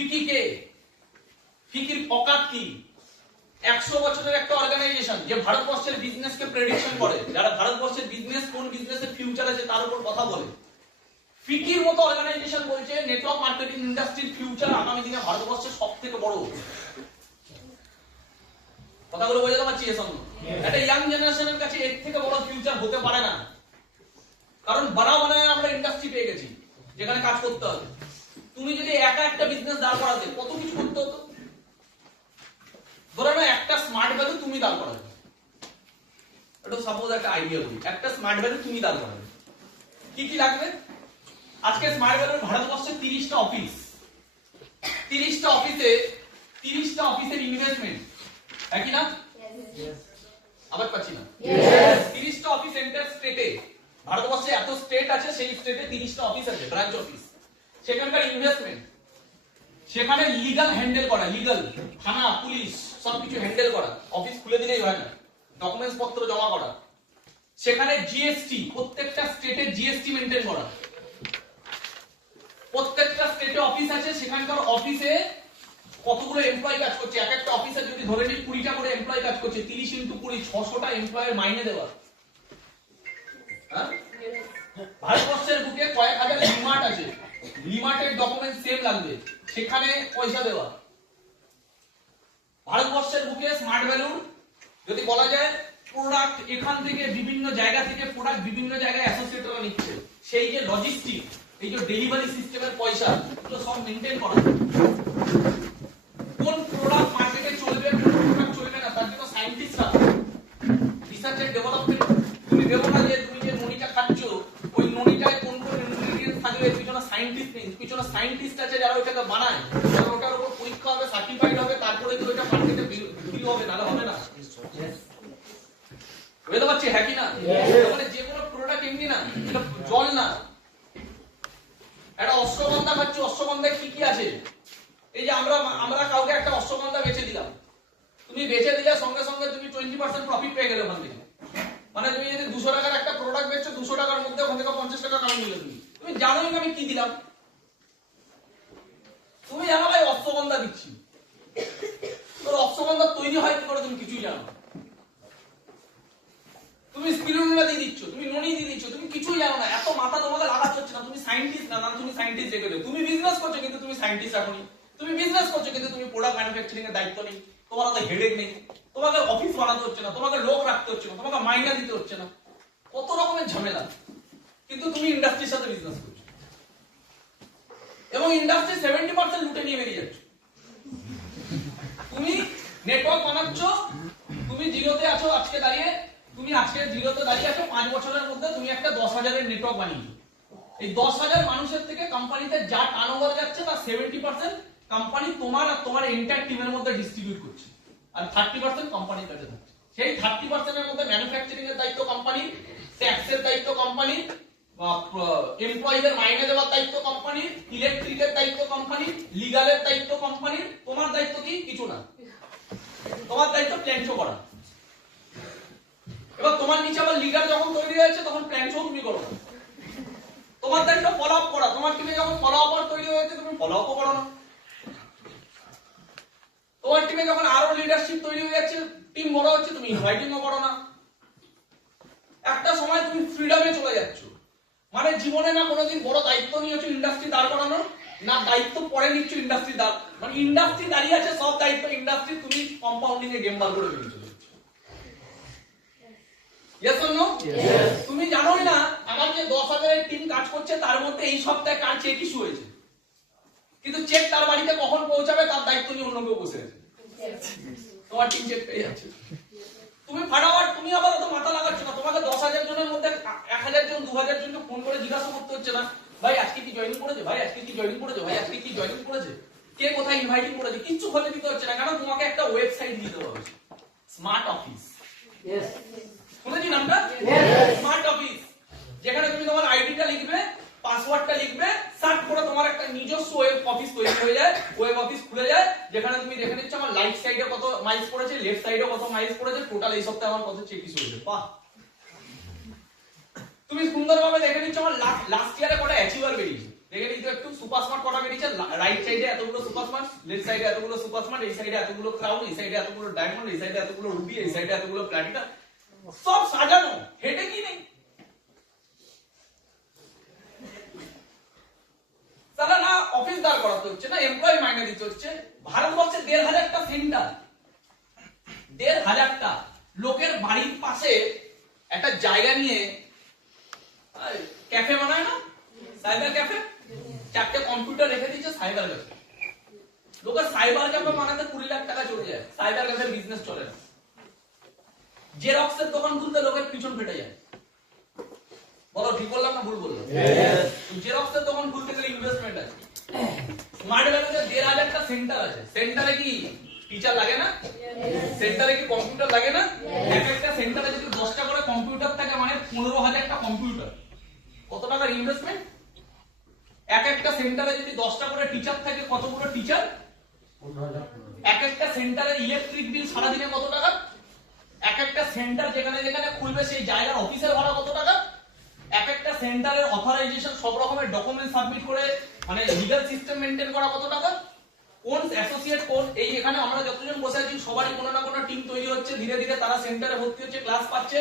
ফিকি কে? ফিকির অকাত কি? 100 বছরের একটা অর্গানাইজেশন যে ভারতবর্ষের বিজনেসকে প্রেডিকশন করে, যারা ভারতবর্ষের বিজনেস কোন বিজনেসের ফিউচার আছে তার উপর কথা বলে। ফিকির মতো অর্গানাইজেশন বলছে নেটওয়ার্ক মার্কেটিং ইন্ডাস্ট্রির ফিউচার আগামী দিনে ভারতবর্ষের সবথেকে বড়। কথাগুলো বোঝাতে পারছি? এর সঙ্গে একটা ইয়াং জেনারেশনের কাছে এর থেকে বড় ফিউচার হতে পারে না, কারণ বানায় আমরা ইন্ডাস্ট্রি পেয়ে গেছি যেখানে কাজ করতে হবে। তুমি যদি একা একটা বিজনেস দাঁড় করাতে কত কিছু করতে হতো। ধরো না একটা স্মার্ট ভ্যালু তুমি দাঁড় করাবে, এটা সাপোজ একটা আইডিয়া বলি, একটা স্মার্ট ভ্যালু তুমি দাঁড় করাবে, কি কি লাগবে? আজকে স্মার্ট ভ্যালুর ভারতবর্ষে 30টা অফিস, 30টা অফিসের ইনভেস্টমেন্ট একই না? আবার পাচ্ছি না। 30টা অফিস এন্টার স্টেটে, ভারতবর্ষে এত স্টেট আছে, সেই স্টেটে 30টা অফিস আছে, ব্রাঞ্চ অফিস। সেখানকার ইনভেস্টমেন্ট, সেখানে লিগ্যাল হ্যান্ডেল করা, লিগ্যাল থানা পুলিশ সবকিছু হ্যান্ডেল করা, অফিস খুলে দিলেই হয় না, ডকুমেন্টস পত্র জমা করা। সেখানে জিএসটি, প্রত্যেকটা স্টেটে জিএসটি মেইনটেইন করা। প্রত্যেকটা স্টেটে অফিস আছে, সেখানকার অফিসে কতগুলো এমপ্লয়ি কাজ করছে, এক একটা অফিসে যদি ধরে নিই 20টা করে এমপ্লয়ি কাজ করছে, 30 × 20 600টা এমপ্লয়ের মাইনে দেওয়া। ভারতবর্ষের বুকে কয়েক হাজার লিমার্ট আছে, লিমার্টের ডকুমেন্ট সেম লাগবে, সেখানে পয়সা দেওয়া। ভারতবর্ষের বুকে স্মার্ট ভ্যালু যদি বলা যায় প্রোডাক্ট এখান থেকে বিভিন্ন জায়গা থেকে প্রোডাক্ট বিভিন্ন জায়গায় অ্যাসোসিয়েটরা নিচ্ছে, সেই যে লজিস্টিক, এই যে ডেলিভারি সিস্টেমের পয়সা, এগুলো সব মেইনটেইন করা। কোন প্রোডাক্ট মার্কেটে চলবে, কোন প্রোডাক্ট চলবে না, তার জন্য সায়েন্টিস্ট আছে, রিসার্চ এন্ড ডেভেলপমেন্ট। তুমি ভেবো না যে তুমি যে ননিটা খাচ্ছ ওই ননিটায় কোন কোন ইনগ্রেডিয়েন্টস থাকবে, পিছনে সায়েন্টিস্ট নেই, পিছনে সায়েন্টিস্ট আছে যারা ওটাকে বানায়, যারা ওটার উপর পরীক্ষা হবে, সার্টিফাইড হবে, তারপরে কি ওটা মার্কেটে বিক্রি হবে, নালে হবে না। বুঝতে পারছি? হ্যাঁ কি না? মানে যে কোনো প্রোডাক্ট এমনি না, এটা জল না। একটা অশ্বগন্ধা খাচ্ছি, অশ্বগন্ধায় কি কি আছে? এই যে আমরা কাউকে একটা অশ্বগন্ধা বেচে দিলাম, তুমি বেচে দিলে সঙ্গে সঙ্গে তুমি 20% প্রফিট পেয়ে গেলে ওখান থেকে। মানে তুমি যদি 200 টাকার একটা প্রোডাক্ট বেচছো, 200 টাকার মধ্যে ওখান থেকে 50 টাকা কামাই নিলে তুমি জানোই না আমি কি দিলাম। তুমি জানো ভাই অশ্বগন্ধা দিচ্ছি, তোর অশ্বগন্ধা তৈরি হয় কি করে তুমি কিছুই জানো না। তুমি স্পিরুলিনা দিয়ে দিচ্ছ, তুমি ননি দিয়ে দিচ্ছ, তুমি কিছুই জানো না। এত মাথা তোমাকে লাগাতে হচ্ছে না, তুমি সায়েন্টিস্ট না, তুমি সায়েন্টিস্ট রেখে দেবে। তুমি বিজনেস করছো কিন্তু তুমি সায়েন্টিস্ট রাখোনি, তুমি বিজনেস করছো কিন্তু তুমি প্রোডাক্ট ম্যানুফ্যাকচারিং এর দায়িত্ব নেই, তোমার হাতে হেডেক নেই, তোমাকে অফিস বানাতে হচ্ছে না, তোমাকে লোক রাখতে হচ্ছে না, তোমাকে মাইনা দিতে হচ্ছে না, কত রকমের ঝামেলা। কিন্তু তুমি ইন্ডাস্ট্রির সাথে বিজনেস করছো এবং ইন্ডাস্ট্রি 70% লুটে নিয়ে বেরিয়ে যাচ্ছ। তুমি নেটওয়ার্ক বানাচ্ছ, তুমি জিরোতে আছো আজকে দাঁড়িয়ে, তুমি আজকে জিরোতে দাঁড়িয়ে আছো, 5 বছরের মধ্যে তুমি একটা 10,000-এর নেটওয়ার্ক বানিয়েছো। এই 10,000 মানুষের থেকে কোম্পানিতে যা টার্নওভার যাচ্ছে তার 70% কোম্পানি তোমার আর তোমার এন্টায়ার টিমের মধ্যে ডিস্ট্রিবিউট করছে, আর 30% কোম্পানির কাছে থাকছে। সেই 30% এর মধ্যে ম্যানুফ্যাকচারিং এর দায়িত্ব কোম্পানি, ট্যাক্সের দায়িত্ব কোম্পানি, এমপ্লয়িদের মাইনে দেওয়ার দায়িত্ব কোম্পানি, ইলেকট্রিকের দায়িত্ব কোম্পানি, লিগ্যালের দায়িত্ব কোম্পানি। তোমার দায়িত্ব কি? কিছু না, তোমার দায়িত্ব প্ল্যান শো করা। এবার তোমার নিচে আবার লিডার যখন তৈরি হয়েছে তখন প্ল্যান শো তুমি করো না, তোমার দায়িত্ব ফলো আপ করা। তোমার টিমে যখন ফলো আপ তৈরি হয়েছে তুমি ফলো আপ করো না। তোমার টিমে যখন আরো লিডারশিপ তৈরি হয়ে যাচ্ছে, টিম বড় হচ্ছে, তুমি ইনভাইটিংও করো না। একটা সময় তুমি ফ্রিডমে চলে যাচ্ছ, মানে জীবনে না কোনোদিন বড় দায়িত্ব নিয়েছো ইন্ডাস্ট্রি দাঁড় করানো, না দায়িত্ব পরে নিচ্ছ ইন্ডাস্ট্রি দাঁড়, মানে ইন্ডাস্ট্রি দাঁড়িয়ে আছে, সব দায়িত্ব ইন্ডাস্ট্রি, তুমি কম্পাউন্ডিং এ গেম বার করে বেরিয়েছো। Yes or no? Yes. তুমি জানোই না আমার যে 10,000-এর টিম কাজ করছে তার মধ্যে এই সপ্তাহে কার চেক ইস্যু হয়েছে, কিন্তু চেক তার বাড়িতে কখন পৌঁছাবে তার দায়িত্ব নিয়ে অন্য কেউ বসে আছে। তোমার টিম চেক পেয়ে যাচ্ছে, তুমি ফাটাফাট, তুমি আবার অত মাথা লাগাচ্ছ না। তোমাকে 10,000 জনের মধ্যে 1,000 জন 2,000 জনকে ফোন করে জিজ্ঞাসা করতে হচ্ছে না, ভাই আজকে কি জয়েনিং করেছে, ভাই আজকে কি জয়েনিং করেছে, ভাই আজকে কি জয়েনিং করেছে, কে কোথায় ইনভাইটিং করেছে, কিচ্ছু খোঁজ দিতে হচ্ছে না। কারণ তোমাকে একটা ওয়েবসাইট দিতে হবে, স্মার্ট অফিস। यस, শুনেছি নামটা? স্মার্ট অফিস, যেখানে তুমি তোমার আইডিটা লিখবে, পাসওয়ার্ডটা লিখবে, সার্চ করে তোমার একটা নিজস্ব ওয়েব অফিস তৈরি হয়ে যায়, ওয়েব অফিস খুলে যায়, যেখানে তুমি দেখে নিচ্ছ আমার রাইট সাইডে কত মাইলস পড়েছে, লেফট সাইডে কত মাইলস পড়েছে, টোটাল এই সপ্তাহে আমার কত চেক ইস্যু হয়েছে। বাহ, তুমি সুন্দরভাবে দেখে নিচ্ছ আমার লাস্ট ইয়ারে কত অ্যাচিভার বেরিয়েছে। দেখে নিতে একটু সুপার স্মার্ট কটা বেরিয়েছে, রাইট সাইডে এতগুলো সুপার স্মার্ট, লেফট সাইডে এতগুলো সুপার স্মার্ট, এই সাইডে এতগুলো ক্রাউন, এই সাইডে এতগুলো ডায়মন্ড, এই সাইডে এতগুলো রুবি, এই সাইডে এতগুলো প্ল্যাটিনাম, সব সাজানো, হেডে কি নেই। তারা না অফিস দাঁড় করাতে হচ্ছে, না এমপ্লয়ি মাইনে দিতে হচ্ছে। ভারতবর্ষে ১,৫০০টা সেন্টার, ১,৫০০টা লোকের বাড়ির পাশে একটা জায়গা নিয়ে ক্যাফে বানায় না, সাইবার ক্যাফে, 4টে কম্পিউটার রেখে দিচ্ছে সাইবার ক্যাফে। লোকের সাইবার ক্যাফে বানাতে 20 লাখ টাকা চলে যায়, সাইবার ক্যাফের বিজনেস চলে না। জেরক্সের দোকান খুলতে লোকের পিছন ফেটে যায়। বলো ঠিক বললাম না ভুল বললাম? জেরক্সের দোকান খুলতে গেলে ইনভেস্টমেন্ট আছে। স্মার্ট ভ্যালিতে ১,৫০০টা সেন্টার আছে, সেন্টারে কি টিচার লাগে না? সেন্টারে কি কম্পিউটার লাগে না? এক একটা সেন্টারে যদি 10টা করে কম্পিউটার থাকে মানে 15,০০০টা কম্পিউটার, কত টাকার ইনভেস্টমেন্ট? এক একটা সেন্টারে যদি 10টা করে টিচার থাকে, কতগুলো টিচার? এক একটা সেন্টারের ইলেকট্রিক বিল সারাদিনে কত টাকা? এক একটা সেন্টার যেখানে যেখানে খুলবে সেই জায়গার অফিসের ভাড়া কত টাকা? এক একটা সেন্টারের অথরাইজেশন, সব রকমের ডকুমেন্ট সাবমিট করে মানে লিগ্যাল সিস্টেম মেইনটেইন করা কত টাকা? কোন অ্যাসোসিয়েট কোন, এই এখানে আমরা যতজন বসে আছি সবারই কোনো না কোনো টিম তৈরি হচ্ছে, ধীরে ধীরে তারা সেন্টারে ভর্তি হচ্ছে, ক্লাস পাচ্ছে।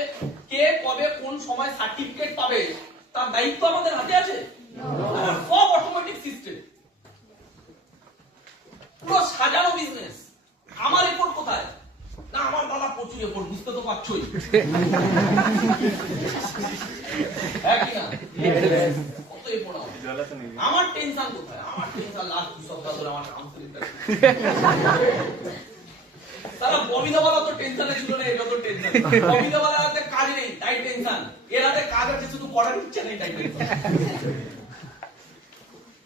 কে কবে কোন সময় সার্টিফিকেট পাবে তার দায়িত্ব আমাদের হাতে আছে? সব অটোমেটিক সিস্টেম, পুরো সাজানো বিজনেস। আমার রিপোর্ট কোথায়? না আমার দাদা প্রচুর রিপোর্ট, বুঝতে তো পারছোই। কত রিপোর্ট আমার টেনশন কোথায়? আমার টেনশন লাখ 2 সপ্তাহ ধরে আমার কাউন্সিলিংটা। তারা ববিদাওয়ালা তো টেনশনে ছিল না, এটা তো টেনশন। ববিদাওয়ালা হাতে কাজ নেই তাই টেনশন, এর হাতে কাজ আছে শুধু করার ইচ্ছা নেই তাই টেনশন।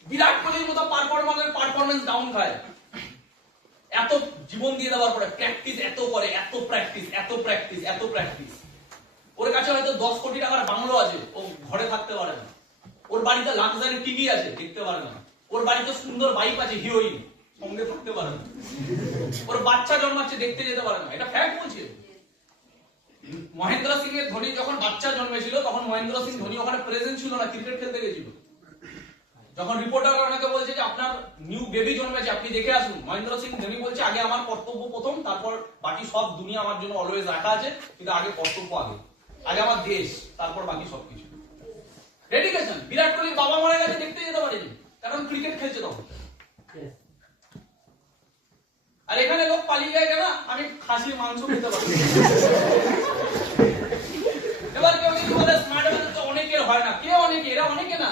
বিরাট কোহলির মতো পারফরম্যান্স ডাউন খায়, এত জীবন দিয়ে দেওয়ার পরে প্র্যাকটিস এত করে, এত প্র্যাকটিস, এত প্র্যাকটিস, এত প্র্যাকটিস। ওর কাছে হয়তো 10 কোটি টাকার বাংলো আছে, ও ঘরে থাকতে পারে না। ওর বাড়িতে লাক্সারি টিভি আছে, দেখতে পারে না। ওর বাড়িতে সুন্দর বাইক আছে, হিরোইন, সঙ্গে থাকতে পারে না। ওর বাচ্চা জন্মাচ্ছে, দেখতে যেতে পারে না। এটা ফ্যাক্ট বলছে। মহেন্দ্র সিং এর ধোনি যখন বাচ্চা জন্মেছিল তখন মহেন্দ্র সিং ধোনি ওখানে প্রেজেন্ট ছিল না, ক্রিকেট খেলতে গেছিল। যখন রিপোর্টার ওনাকে বলছে যে আপনার নিউ বেবি জন্মেছে, আপনি দেখে আসুন, মহেন্দ্র সিং ধোনি বলছে আগে আমার কর্তব্য প্রথম, তারপর বাকি সব দুনিয়া আমার জন্য অলওয়েজ রাখা আছে, কিন্তু আগে কর্তব্য, আগে আমার দেশ, তারপর বাকি সবকিছু। ডেডিকেশন। বিরাট কোহলির বাবা মারা গেছে, দেখতে যেতে পারেনি, কারণ ক্রিকেট খেলছে তখন। আর এখানে লোক পালিয়ে যায় কেন? আমি খাসির মাংস খেতে পারি। এবার কেউ যদি বলে স্মার্ট ভ্যালু তো অনেকের হয় না, কে অনেকে? এরা অনেকে না,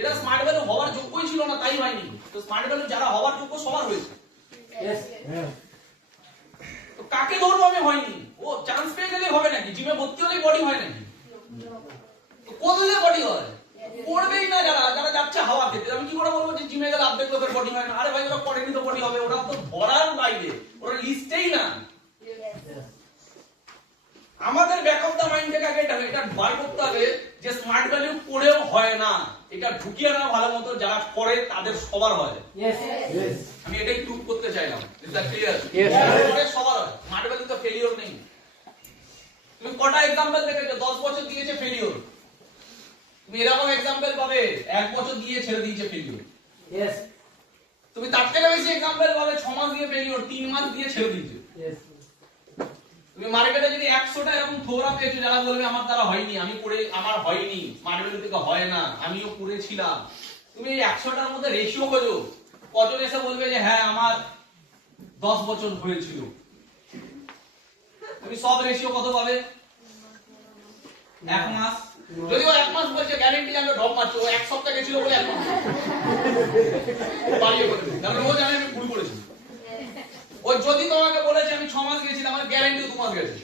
এরা স্মার্ট ভ্যালু হওয়ার যোগ্যই ছিল না, তাই হয়নি। তো স্মার্ট ভ্যালু যারা হওয়ার যোগ্য সবার হয়েছে। তো কাকে ধরবো আমি? হয়নি। ও চান্স পেয়ে গেলেই হবে নাকি? জিমে ভর্তি হলেই বডি হয় নাকি? তো করলে বডি হয়, করবেই না যারা যারা যাচ্ছে হাওয়া খেতে। আমি কি করে বলবো যে জিমে গেলে অর্ধেক লোকের বডি হয় না? আরে ভাই ওরা করেনি তো বডি হবে, ওরা তো ধরার বাইরে, ওরা লিস্টেই না। আমাদের ব্যাক অফ দা মাইন্ড থেকে আগে এটা বার করতে হবে যে স্মার্ট ভ্যালু পড়েও হয় না, এটা ঢুকিয়ে না ভালো মতো, যারা করে তাদের সবার হয়। আমি এটাই প্রুভ করতে চাইলাম। Is that clear? করে সবার হয়, স্মার্ট ভ্যালু তো ফেলিওর নেই। তুমি কটা एग्जांपल দেখেছো 10 বছর দিয়েছে ফেলিওর? তুমি এরকম एग्जांपल পাবে 1 বছর দিয়ে ছেড়ে দিয়েছে ফেলিওর। তুমি তার থেকে বেশি एग्जांपल পাবে 6 মাস দিয়ে ফেলিওর, 3 মাস দিয়ে ছেড়ে দিয়েছে। তুমি মার্কেটে যদি 100টা এরকম থোড়া পেয়েছো যারা বলবে আমার দ্বারা হয়নি, আমি করে আমার হয়নি, স্মার্ট ভ্যালু থেকে হয় না, আমিও করেছিলাম। তুমি এই 100টার মধ্যে রেশিও খোঁজো, কজন এসে বলবে যে হ্যাঁ আমার 10 বছর হয়েছিল। তুমি সব রেশিও কত পাবে? 1 মাস। যদিও 1 মাস বলছে, গ্যারান্টি জানবে ঢপ মারছে, ও 1 সপ্তাহ গেছিল বলে 1 মাস বাড়িয়ে বলবে, কারণ ও জানে আমি ভুল করেছি। ও যদি তোমাকে বলেছে আমি 6 মাস গেছিলাম, আমার গ্যারান্টি 2 মাস গেছে।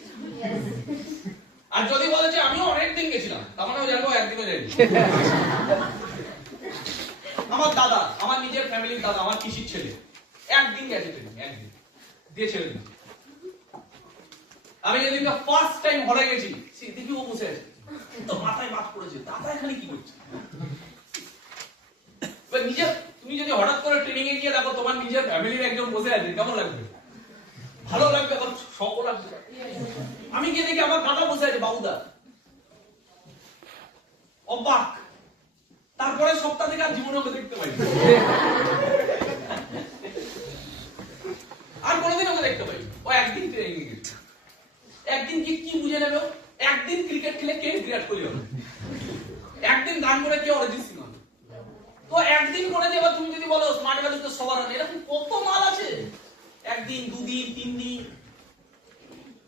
আর যদি বলেছে আমিও অনেক দিন গেছিলাম, তার মানে ও জানবে একদিনও যায়নি। আমার দাদা, আমার নিজের ফ্যামিলির দাদা, আমার পিসির ছেলে একদিন গেছে, একদিন দিয়ে ছেড়ে দিয়েছে। আমি যেদিন ফার্স্ট টাইম ঘরে গেছি, দেখি ও বসে আছে, তো মাথায় বাত পড়েছে, দাদা এখানে কি করছে? নিজে তুমি যদি হঠাৎ করে ট্রেনিং এ গিয়ে দেখো তোমার নিজের ফ্যামিলির একজন বসে আছে, কেমন লাগবে? ভালো লাগবে, এখন শকও লাগবে। আমি গিয়ে দেখি আমার দাদা বসে আছে, বাবুদা, অবাক। তারপরে সপ্তাহ থেকে আর জীবনে ওকে দেখতে পাই আর কোনোদিন ওকে দেখতে পাই। ও একদিন ট্রেনিং গেছে, একদিন কি বুঝে নেবে, একদিন ক্রিকেট খেলে কে বিরাট কোহলি হবে, একদিন গান করে কে অরিজিৎ সিং হবে। তো একদিন করে যে তুমি যদি বলো স্মার্ট ভ্যালু তো সবার হবে, এরকম কত মাল আছে, একদিন, দুদিন, 3 দিন,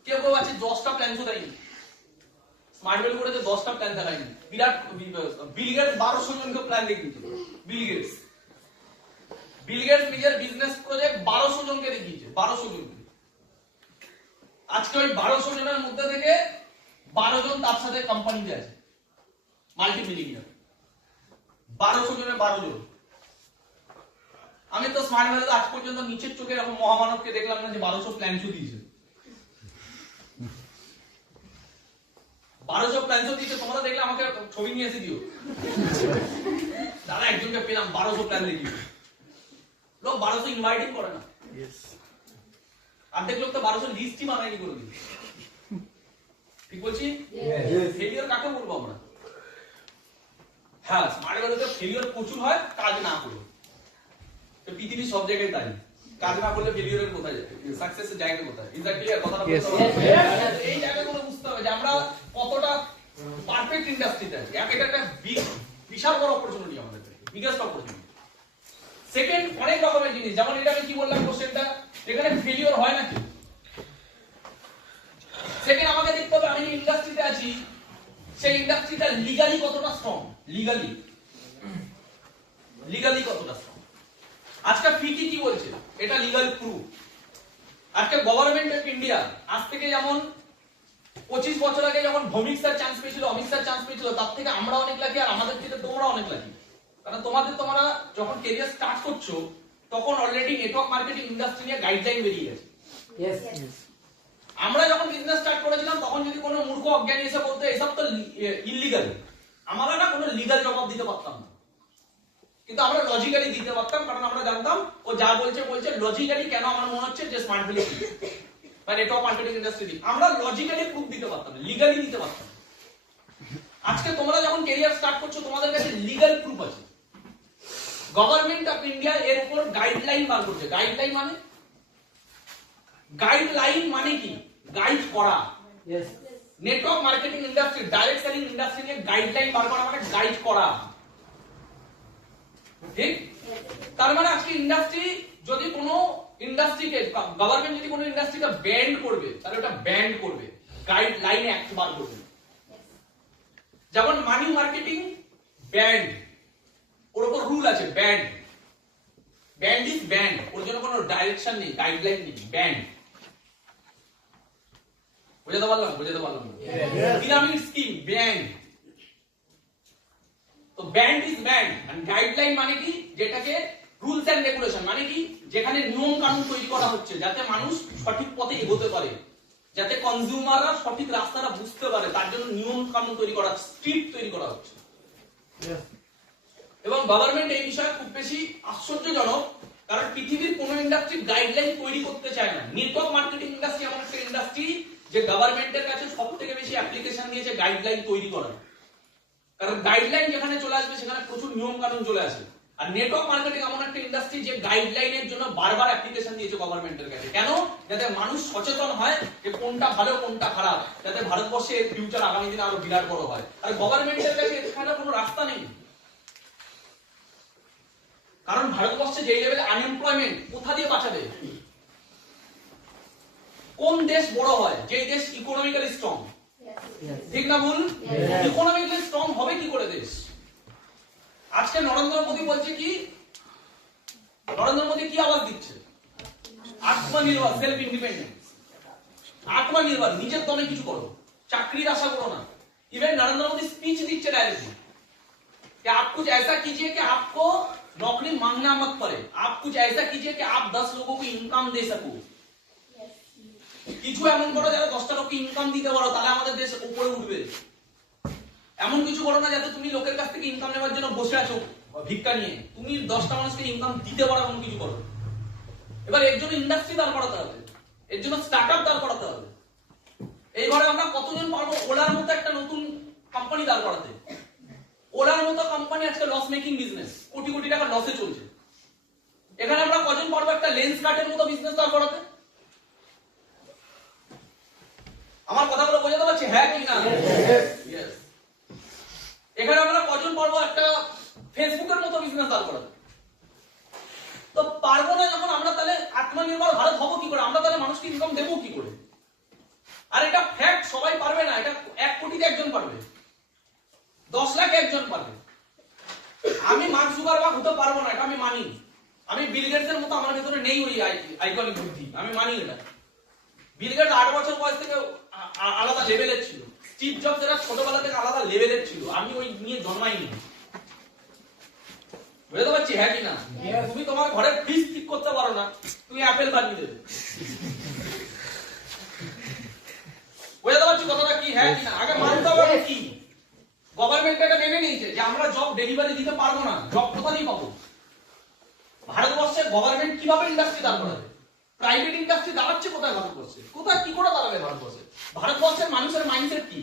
কেউ কেউ আছে 10টা প্ল্যান তো দেয়নি। স্মার্ট ভ্যালু করে যে 10টা প্ল্যান দেখায়নি। বিল গেটস 1200 জনকে প্ল্যান দেখিয়েছে। বিল গেটস নিজের বিজনেস প্রজেক্ট 1200 জনকে দেখিয়েছে, 1200 জনকে। আজকে ওই 1200 জনের মধ্যে থেকে 12 জন তার সাথে কোম্পানিতে আছে, মাল্টি মিলিয়নিয়ার। 1200 জনে 12 জন। আমি তো স্মার্ট ভ্যালু আজ পর্যন্ত নিচের চোখে এরকম মহামানবকে দেখলাম না যে 1200 প্ল্যান দিয়েছে। 1200 প্ল্যান দিয়েছে, তোমরা দেখলে আমাকে ছবি নিয়ে এসে দিও, দাদা একজনকে পেলাম 1200 প্ল্যান দেখিয়ে। লোক 1200 ইনভাইটিং করে না, অর্ধেক লোক তো 1200 লিস্টই বানায়নি কোনোদিন। ঠিক বলছি? ফেলিওর কাকে বলবো আমরা? হ্যাঁ, স্মার্ট ভ্যালুতে ফেলিওর প্রচুর হয় কাজ না করে। তো পৃথিবী সব জায়গায় তাই, কাজ না করলে ফেলিওরের কোথায় যায়, সাকসেসের জায়গা কোথায়? Is that clear? কথাটা বুঝতে হবে। এই জায়গাগুলো বুঝতে হবে যে আমরা কতটা পারফেক্ট ইন্ডাস্ট্রিতে আছি। এটা একটা বিশাল বড় অপরচুনিটি আমাদের, বিগেস্ট অপরচুনিটি। সেকেন্ড, অনেক রকমের জিনিস, যেমন এটা আমি কি বললাম কোশ্চেনটা, এখানে ফেলিওর হয় নাকি? সেকেন্ড, আমাকে দেখতে হবে আমি ইন্ডাস্ট্রিতে আছি, সেই ইন্ডাস্ট্রিটা লিগালি কতটা স্ট্রং, লিগালি কতটা স্ট্রং। আজকে ফিকি কি বলছে, এটা লিগাল প্রুফ। আজকে গভর্নমেন্ট অফ ইন্ডিয়া আজ থেকে যেমন 25 বছর আগে যখন ভৌমিক স্যার চান্স পেয়েছিল, অমিত স্যার চান্স পেয়েছিল, তার থেকে আমরা অনেক লাকি, আর আমাদের থেকে তোমরা অনেক লাকি। কারণ তোমরা যখন ক্যারিয়ার স্টার্ট করছো তখন অলরেডি নেটওয়ার্ক মার্কেটিং ইন্ডাস্ট্রি নিয়ে গাইডলাইন বেরিয়ে গেছে। আমরা যখন বিজনেস স্টার্ট করেছিলাম তখন যদি কোনো মূর্খ অজ্ঞানী এসে বলতো এসব তো ইল্লিগাল, আমরা না কোনো লিগাল জবাব দিতে পারতাম না, কিন্তু আমরা লজিক্যালি দিতে পারতাম। কারণ আমরা জানতাম ও যা বলছে লজিক্যালি। কেন আমার মনে হচ্ছে যে স্মার্ট ভ্যালু বা নেটওয়ার্ক মার্কেটিং ইন্ডাস্ট্রি, আমরা লজিক্যালি প্রুফ দিতে পারতাম, লিগালি দিতে পারতাম। আজকে তোমরা যখন ক্যারিয়ার স্টার্ট করছো তোমাদের কাছে লিগাল প্রুফ আছে। গভর্নমেন্ট অফ ইন্ডিয়া এর উপর গাইডলাইন বার করছে। গাইডলাইন মানে কি? গাইড করা। Network marketing industry, direct selling industry নিয়ে গাইডলাইন বার করা মানে গাইড করা, ঠিক? তার মানে আজকে ইন্ডাস্ট্রি যদি কোনো ইন্ডাস্ট্রিকে, গভর্নমেন্ট যদি কোনো ইন্ডাস্ট্রিকে ব্যান্ড করবে তাহলে ওটা ব্যান্ড করবে, গাইডলাইন অ্যাক্ট বার করবে। যেমন মানি মার্কেটিং ব্যান্ড, ওর উপর রুল আছে, ব্যান্ড ইজ ব্যান্ড, ওর জন্য কোনো ডাইরেকশন নেই, গাইডলাইন নেই, ব্যান্ড। বুঝাতে পারলাম? Pyramid scheme, banned. তো banned is banned, and guideline মানে কি? যেটাকে রুলস এন্ড রেগুলেশন মানে কি? যেখানে নিয়ম কানুন তৈরি করা হচ্ছে যাতে মানুষ সঠিক পথে এগোতে পারে, যাতে কনজিউমাররা সঠিক রাস্তাটা বুঝতে পারে, তার জন্য নিয়ম কানুন তৈরি করা, স্ট্রিক্ট তৈরি করা হচ্ছে। এবং গভর্নমেন্ট এই বিষয়ে খুব বেশি আশ্চর্যজনক, কারণ পৃথিবীর কোন ইন্ডাস্ট্রি গাইডলাইন তৈরি করতে চায় না। নেটওয়ার্ক মার্কেটিং ইন্ডাস্ট্রি এমন একটা ইন্ডাস্ট্রি যে গভর্নমেন্টের কাছে সবথেকে বেশি অ্যাপ্লিকেশন দিয়েছে গাইডলাইন তৈরি করার। কারণ গাইডলাইন যেখানে চলে আসবে সেখানে প্রচুর নিয়ম কানুন চলে আসে। আর নেটওয়ার্ক মার্কেটিং এমন একটা ইন্ডাস্ট্রি যে গাইডলাইনের জন্য বারবার অ্যাপ্লিকেশন দিয়েছে গভর্নমেন্টের কাছে। কেন? যাতে মানুষ সচেতন হয় যে কোনটা ভালো কোনটা খারাপ, যাতে ভারতবর্ষে এর ফিউচার আগামী দিনে আরো বিরাট বড় হয়। আর গভর্নমেন্টের কাছে এখানে কোনো রাস্তা নেই, কারণ ভারতবর্ষে যেই লেভেলে আনএমপ্লয়মেন্ট, কোথা দিয়ে বাঁচাবে? কোন দেশ বড় হয়? যেই দেশ ইকোনমিক্যালি স্ট্রং, ঠিক না ভুল? ইকোনমিক্যালি স্ট্রং হবে কি করে দেশ? আজকে নরেন্দ্র মোদী বলছে কি, নরেন্দ্র মোদী কি আওয়াজ দিচ্ছে? আত্মনির্ভর, সেলফ ইন্ডিপেন্ডেন্স, আত্মনির্ভর, নিজের দমে কিছু করো, চাকরির আশা করো না। इवन नरेंद्र मोदी स्पीच दीजिए डायरेक्टली कि आप कुछ ऐसा कीजिए कि आपको नौकरी मांगना मत पड़े, आप कुछ ऐसा कीजिए कि आप 10 लोगों को इनकम दे सको। কিছু এমন করো যাতে 10টা লোককে ইনকাম দিতে পারো, তাহলে আমাদের দেশ উপরে উঠবে। এমন কিছু করো না যাতে তুমি লোকের কাছ থেকে ইনকাম নেওয়ার জন্য বসে আছো ভিক্ষা নিয়ে, তুমি 10টা মানুষকে ইনকাম দিতে পারো এমন কিছু করো। এবার এর জন্য ইন্ডাস্ট্রি দাঁড় করাতে হবে, এর জন্য স্টার্টআপ দাঁড় করাতে হবে। এইবারে আমরা কতজন পারবো ওলার মতো একটা নতুন কোম্পানি দাঁড় করাতে? ওলার মতো কোম্পানি আজকে loss making business, crore crore টাকা লসে চলছে। এখানে আমরা কজন পারবো একটা লেন্স কাটের মতো বিজনেস দাঁড় করাতে? আমার কথাগুলো বোঝাতে পারছি হ্যাঁ কি না? Yes. এখানে আমরা কজন পারবো একটা ফেসবুকের মতো বিজনেস দাঁড় করাতে? তো পারবো না যখন আমরা, তাহলে আত্মনির্ভর ভারত হবো কি করে? আমরা তাহলে মানুষকে ইনকাম দেবো কি করে? আর এটা ফ্যাক্ট, সবাই পারবে না। এটা 1 কোটিতে একজন পারবে, 10 লাখ একজন পারবে। আমি মার্ক জুকারবার্গ হতে পারবো না, এটা আমি মানি। আমি বিল গেটসের মতো আমার ভেতরে নেই ওই আইকনিক বুদ্ধি, আমি মানি এটা। বিল গেটস 8 বছর বয়স থেকে আলাদা লেভেলের ছিল, স্টিভ জবস এরা ছোটবেলা থেকে আলাদা লেভেলের ছিল, আমি ওই নিয়ে জন্মাইনি। বুঝতে পারছি হ্যাঁ কি না? তুমি তোমার ঘরের ফ্রিজ ঠিক করতে পারো না, তুমি অ্যাপেল বানিয়ে দেবে। বুঝতে পারছি কথাটা কি হ্যাঁ কি না? আগে মানতে হবে কি গভর্নমেন্ট এটা মেনে নিয়েছে যে আমরা জব ডেলিভারি দিতে পারবো না, জব কোথায় পাবো? ভারতবর্ষের গভর্নমেন্ট কিভাবে ইন্ডাস্ট্রি দাঁড় করাবে? প্রাইভেট ইন্ডাস্ট্রি দাঁড়াচ্ছে কোথায় ভারতবর্ষে? কোথায় কি করে দাঁড়াবে ভারতবর্ষে? ভারতবর্ষের মানুষের মাইন্ডসেট কি?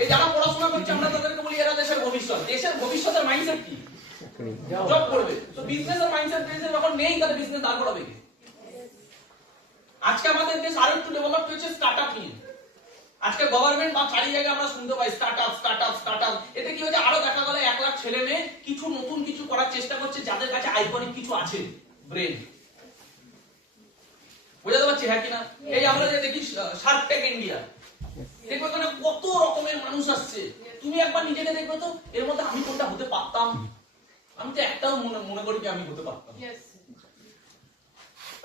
এই যারা পড়াশোনা করছে আমরা তাদেরকে বলি এরা দেশের ভবিষ্যৎ। দেশের ভবিষ্যতের মাইন্ডসেট কি? জব করবে। তো বিজনেসের মাইন্ডসেট দেশে যখন নেই, তাহলে বিজনেস দাঁড় করাবে কে? আজকে আমাদের দেশ আরো একটু ডেভেলপ হয়েছে স্টার্টআপ নিয়ে। আজকে গভর্নমেন্ট বা চারি জায়গায় আমরা শুনতে পাই স্টার্টআপ স্টার্টআপ স্টার্টআপ। এতে কি হচ্ছে? আরো দেখা গেল 1 লাখ ছেলে মেয়ে কিছু নতুন কিছু করার চেষ্টা করছে, যাদের কাছে আইকনিক কিছু আছে, ব্রেন। বুঝতে পারছি হ্যাঁ কিনা? এই আমরা যে দেখি শার্ক ট্যাঙ্ক ইন্ডিয়া, দেখো এখানে কত রকমের মানুষ আসছে। তুমি একবার নিজেকে দেখবে তো, এর মধ্যে আমি কোনটা হতে পারতাম? আমি তো একটাও মনে করি যে আমি হতে পারতাম।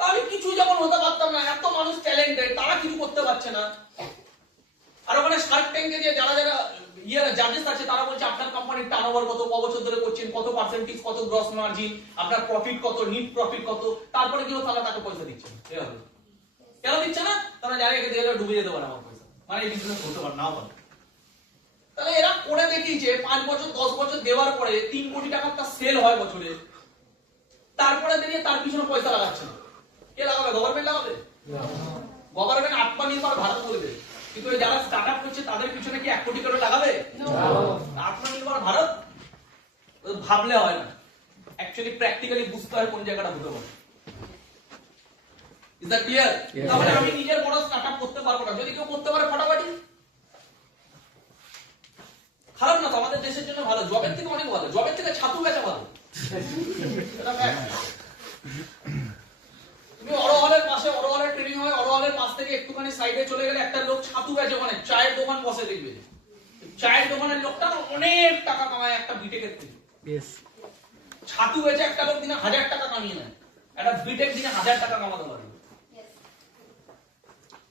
আমি কিছু যখন হতে পারতাম না, এত মানুষ ট্যালেন্টেড, তারা কিছু করতে পারছে না। আর ওখানে শার্ক ট্যাঙ্কে যে যারা যারা জাজেস আছে, তারা বলছে আপনার কোম্পানির টার্নওভার কত, ক বছর ধরে করছেন, কত পার্সেন্টেজ, কত গ্রস মার্জিন, আপনার প্রফিট কত, নিট প্রফিট কত, তারপরে কি তারা তাকে পয়সা দিচ্ছে। কেন দিচ্ছে না? তারা জানে একে দিয়ে ডুবে যেতে পারে আমার পয়সা, মানে এই বিজনেস হতে পারে নাও পারে। তাহলে এরা করে দেখিয়েছে 5 বছর 10 বছর দেওয়ার পরে 3 কোটি টাকা একটা সেল হয় বছরে, তারপরে দাঁড়িয়ে তার পিছনে পয়সা লাগাচ্ছে না। কে লাগাবে? গভর্নমেন্ট লাগাবে? গভর্নমেন্ট আত্মনির্ভর ভারত বলবে, কিন্তু যারা স্টার্টআপ করছে তাদের পিছনে কি 1 কোটি করে লাগাবে? আত্মনির্ভর ভারত ভাবলে হয় না, অ্যাকচুয়ালি প্র্যাকটিক্যালি বুঝতে হয় কোন জায়গাটা হতে পারে। Is that clear? তাহলে আমি নিজের বড় স্টার্টআপ করতে পারবো না, যদি কেউ করতে পারে ফাটাফাটি। খারাপ না তো, আমাদের দেশের জন্য ভালো, জবের থেকে অনেক ভালো, জবের থেকে ছাতু বেচা ভালো। এটা ফ্যাক্ট। তুমি অরহলের পাশে, অরহলের ট্রেনিং হয়, অরহলের পাশ থেকে একটুখানি সাইডে চলে গেলে একটা লোক ছাতু বেচে, মানে চায়ের দোকান বসে, দেখবে চায়ের দোকানের লোকটা অনেক টাকা কামায় একটা বিটেকের থেকে। ছাতু বেচে একটা লোক দিনে 1000 টাকা কামিয়ে নেয়, একটা বিটেক দিনে 1000 টাকা কামাতে পারে।